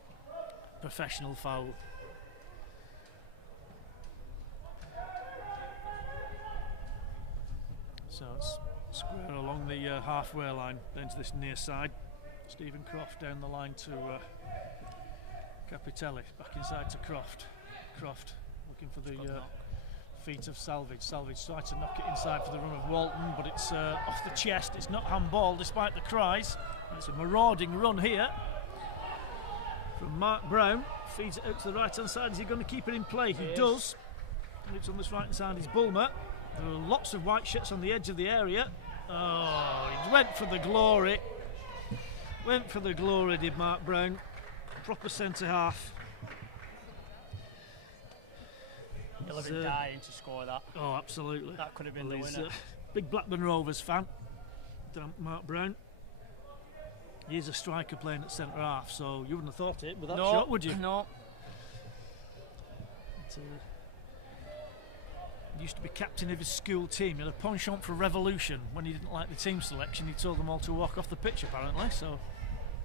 Professional foul. So it's square along the halfway line, down to this near side. Stephen Croft down the line to Capitelli, back inside to Croft. Croft looking for the feet of Salvage. Salvage tried to knock it inside for the run of Walton, but it's off the chest. It's not handball despite the cries. And it's a marauding run here from Mark Brown. Feeds it out to the right hand side. Is he going to keep it in play? He does. And it's on this right hand side is Bulmer. There are lots of white shirts on the edge of the area. Oh, he went for the glory. Went for the glory, did Mark Brown. Proper centre half. He'll have been dying to score that. Oh, absolutely. That could have been Well, the he's winner. big Blackburn Rovers fan, Mark Brown. He is a striker playing at centre half, so you wouldn't have thought it with that shot, would you? No. But, he used to be captain of his school team. He had a penchant for revolution. When he didn't like the team selection, he told them all to walk off the pitch, apparently. So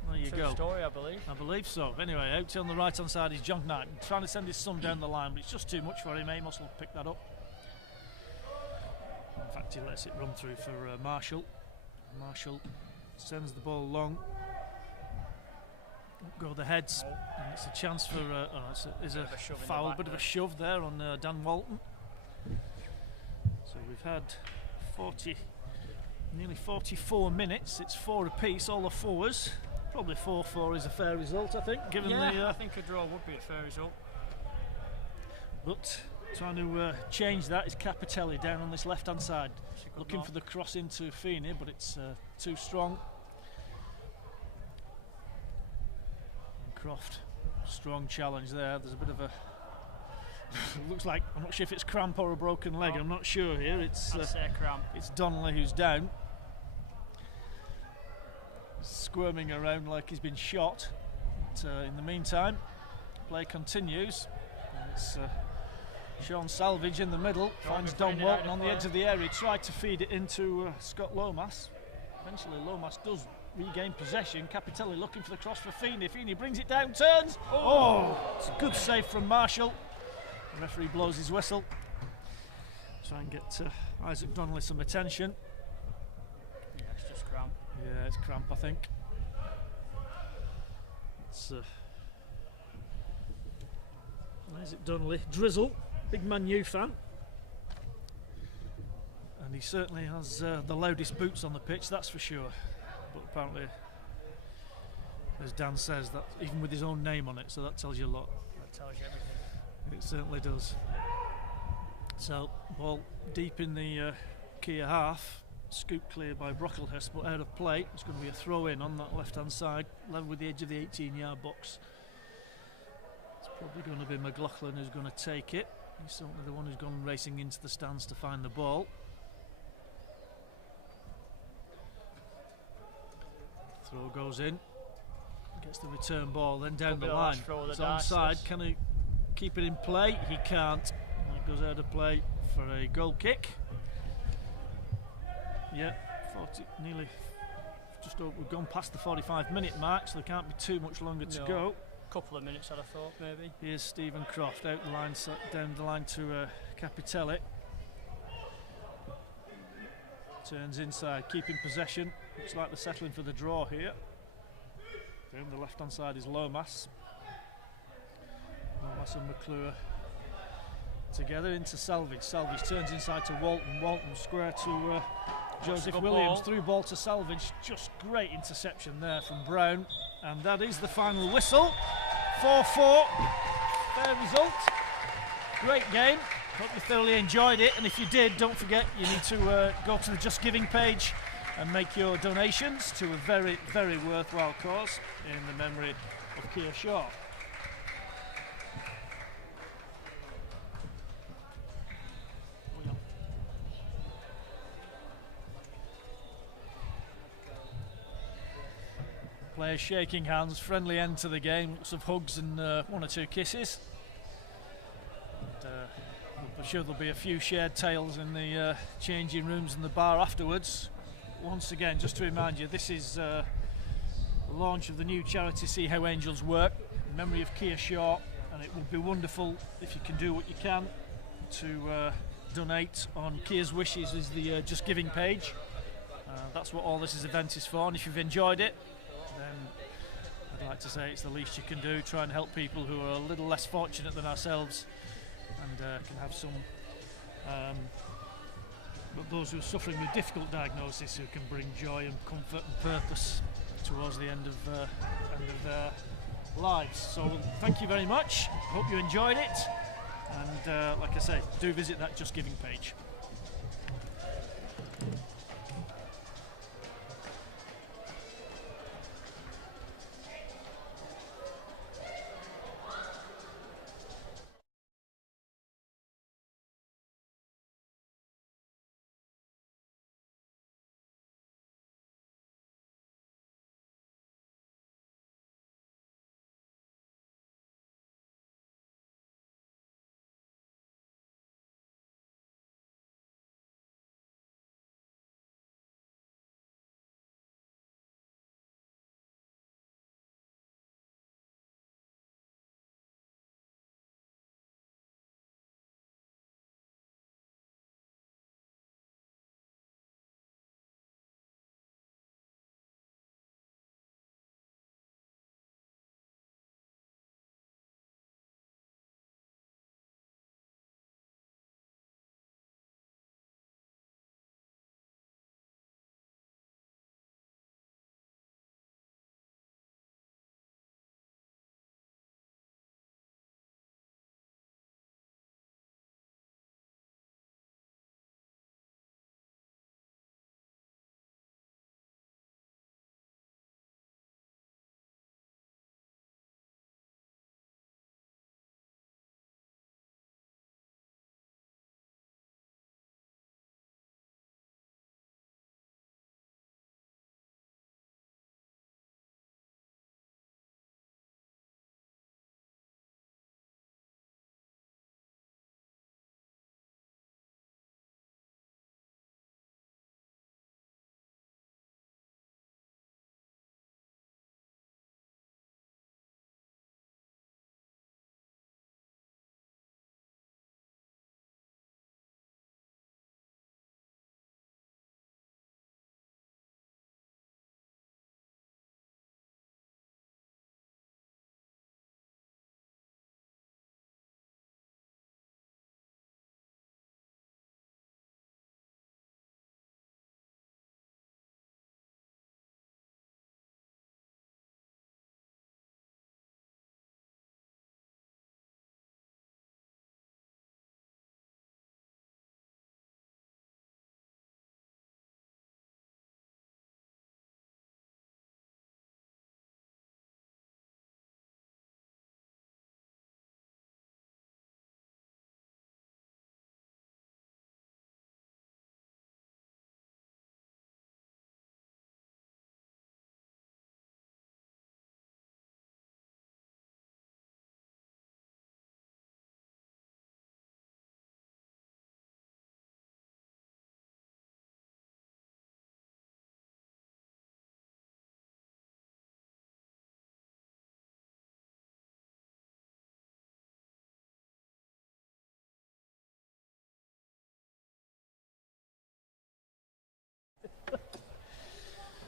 there you True go. story, I believe. I believe so. Anyway, out on the right hand side is John Knight, trying to send his son down the line, but it's just too much for him. Amos will pick that up. In fact, he lets it run through for Marshall. Marshall sends the ball long. Up go the heads. And it's a chance for it's a foul, bit of a shove there on Dan Walton. So we've had nearly 44 minutes. It's 4 apiece, all the fours. Probably 4-4 is a fair result, I think, given I think a draw would be a fair result. But trying to change that is Capitelli down on this left-hand side, looking for the cross into Feeney, but it's too strong. And Croft, strong challenge there. There's a bit of a looks like, I'm not sure if it's cramp or a broken leg. I'm not sure here. I'd say cramp. It's Donnelly who's down, squirming around like he's been shot. But, in the meantime, play continues. And it's Sean Salvage in the middle, finds Don Walton on the edge of the area. He tried to feed it into Scott Lomas. Eventually Lomas does regain possession. Capitelli looking for the cross for Feeney. Feeney brings it down, turns. Oh, it's a good save from Marshall. The referee blows his whistle. Try and get Isaac Donnelly some attention. Yeah, it's just cramp. Yeah, it's cramp, I think. It's Isaac Donnelly. Drizzle, big Man U fan. And he certainly has the loudest boots on the pitch, that's for sure. But apparently, as Dan says, that even with his own name on it, so that tells you a lot. That tells you everything. It certainly does. So, ball deep in the Kia half, scooped clear by Brocklehurst, but out of play. It's going to be a throw in on that left hand side, level with the edge of the 18-yard box. It's probably going to be McLaughlin who's going to take it. He's certainly the one who's gone racing into the stands to find the ball. Throw goes in, gets the return ball, then down the line. It's onside. Can he keep it in play? He can't. And it goes out of play for a goal kick. Yeah, 40, nearly just over, we've gone past the 45-minute mark, so there can't be too much longer to go. Couple of minutes, I'd have thought, maybe. Here's Stephen Croft out the line, down the line to Capitelli. Turns inside, keeping possession. Looks like they're settling for the draw here. Down the left-hand side is Lomas. Lomas and McClure together into Salvage. Salvage turns inside to Walton. Walton square to Joseph Williams. Through ball to Salvage. Just great interception there from Brown. And that is the final whistle. 4-4. Fair result. Great game. Hope you thoroughly enjoyed it. And if you did, don't forget you need to go to the Just Giving page and make your donations to a very, very worthwhile cause in the memory of Keir Shaw. Players shaking hands, friendly end to the game, lots of hugs and one or two kisses. And, I'm sure there'll be a few shared tales in the changing rooms and the bar afterwards. Once again, just to remind you, this is the launch of the new charity See How Angels Work, in memory of Keir Shaw, and it would be wonderful if you can do what you can to donate on Keir's Wishes is the Just Giving page. That's what all this event is for, and if you've enjoyed it, then I'd like to say it's the least you can do. Try and help people who are a little less fortunate than ourselves and can have some, but those who are suffering with difficult diagnoses who can bring joy and comfort and purpose towards the end of their lives. So thank you very much. Hope you enjoyed it, and like I say, do visit that Just Giving page.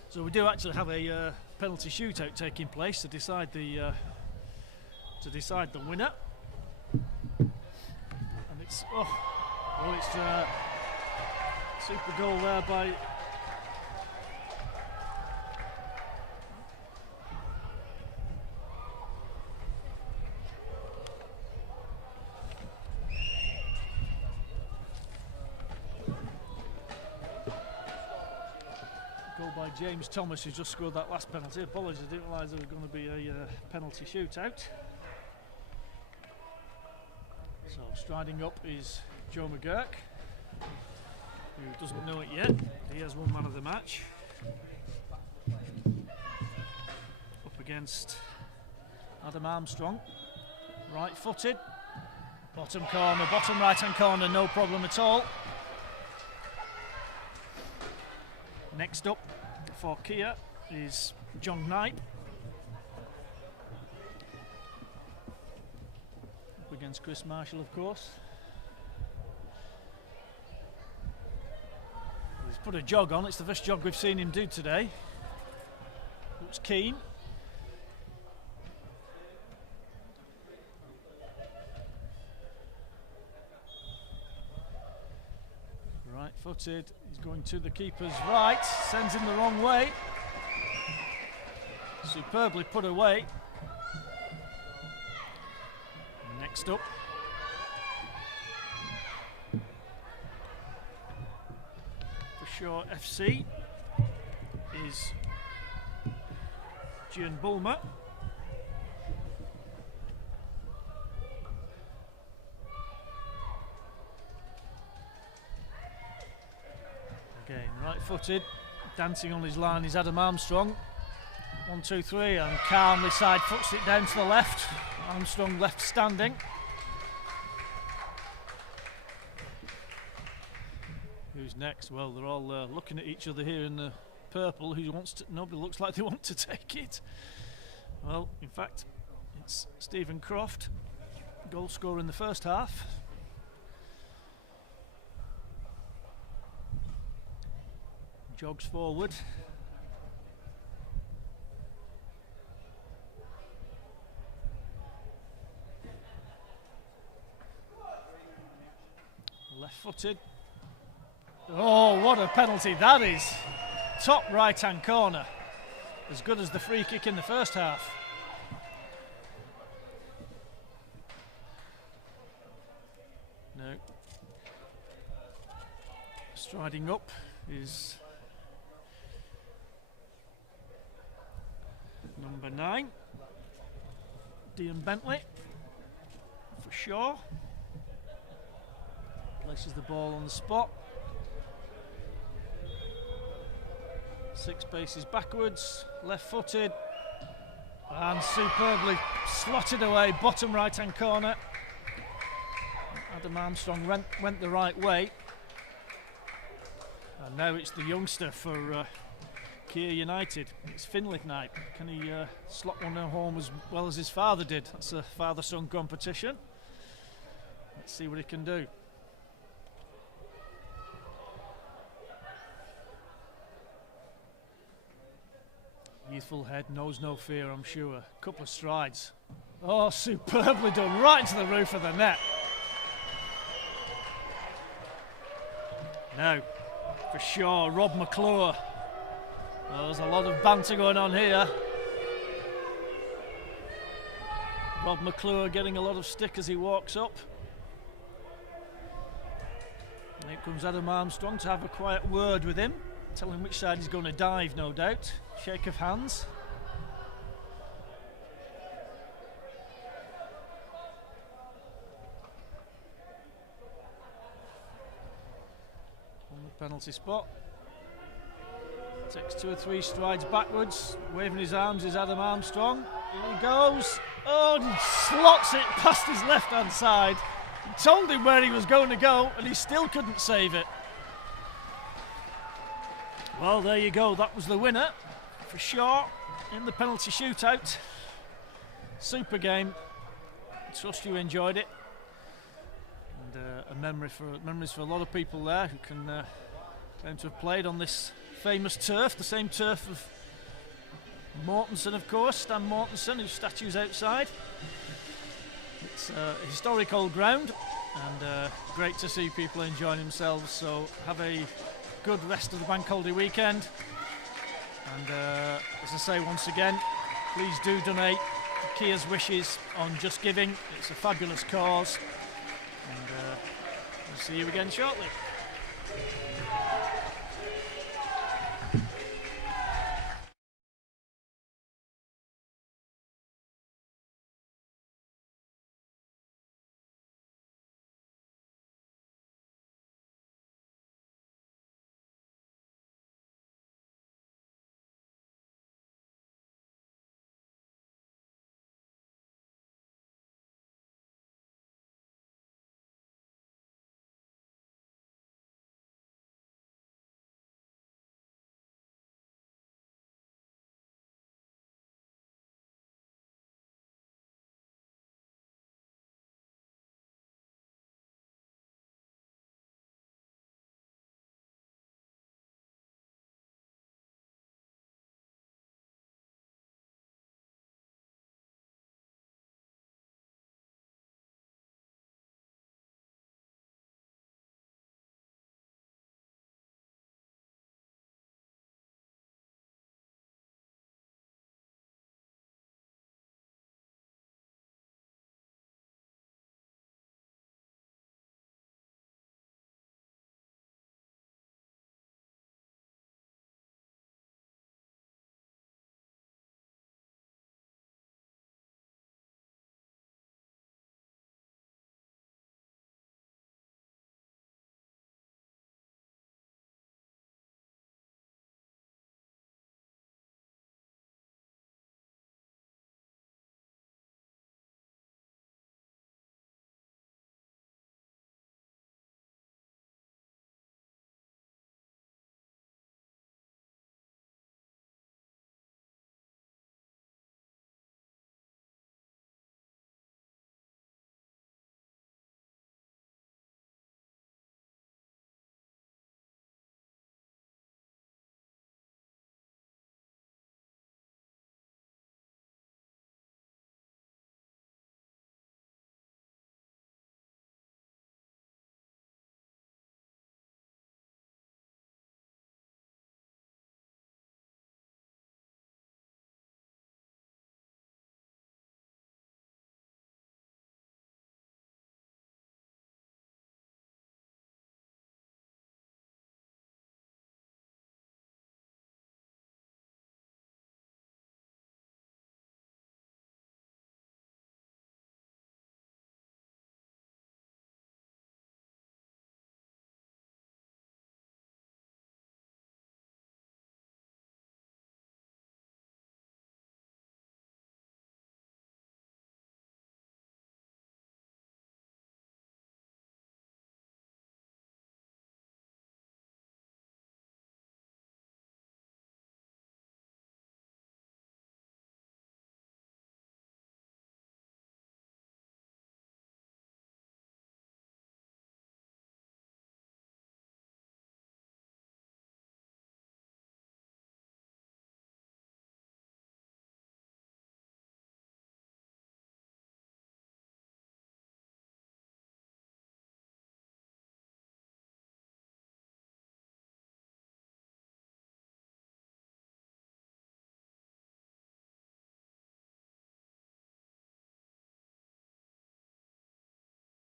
So we do actually have a penalty shootout taking place to decide the winner. And it's super goal there by James Thomas, who just scored that last penalty. Apologies, I didn't realise there was going to be a penalty shootout. So striding up is Joe McGurk, who doesn't know it yet. He has won man of the match. Up against Adam Armstrong, right-footed, bottom corner, bottom right-hand corner, no problem at all. Next up for Kia is John Knight. Up against Chris Marshall, of course. He's put a jog on. It's the first jog we've seen him do today. Looks keen. Right-footed, he's going to the keeper's right, sends him the wrong way. Superbly put away. Next up, for sure FC is Gian Bulmer. Again, right-footed, dancing on his line is Adam Armstrong. 1, 2, 3, and calmly side foots it down to the left. Armstrong left standing. Who's next? Well, they're all looking at each other here in the purple. Who wants to? Nobody looks like they want to take it. Well, in fact, it's Stephen Croft, goal scorer in the first half. Jogs forward. Left-footed. Oh, what a penalty that is. Top right-hand corner. As good as the free kick in the first half. No. Striding up is number 9, Dean Bentley, for sure. Places the ball on the spot. 6 paces backwards, left-footed, and superbly slotted away, bottom right-hand corner. Adam Armstrong went the right way. And now it's the youngster for Kia United. It's Finley Knight. Can he slot one home as well as his father did? That's a father-son competition. Let's see what he can do. Youthful head, knows no fear, I'm sure. Couple of strides. Oh, superbly done, right into the roof of the net. Now, for sure, Rob McClure. Oh, there's a lot of banter going on here. Rob McClure getting a lot of stick as he walks up. And here comes Adam Armstrong to have a quiet word with him. Tell him which side he's going to dive, no doubt. Shake of hands. On the penalty spot. Takes 2 or 3 strides backwards. Waving his arms is Adam Armstrong. Here he goes. Oh, and slots it past his left-hand side. He told him where he was going to go, and he still couldn't save it. Well, there you go. That was the winner, for sure, in the penalty shootout. Super game. Trust you enjoyed it. And a memories for a lot of people there who can claim to have played on this famous turf, the same turf of Mortensen, of course, Stan Mortensen, whose statue's outside. It's a historic old ground, and great to see people enjoying themselves. So have a good rest of the bank holiday weekend. And as I say once again, please do donate to Kia's Wishes on Just Giving. It's a fabulous cause. And we'll see you again shortly.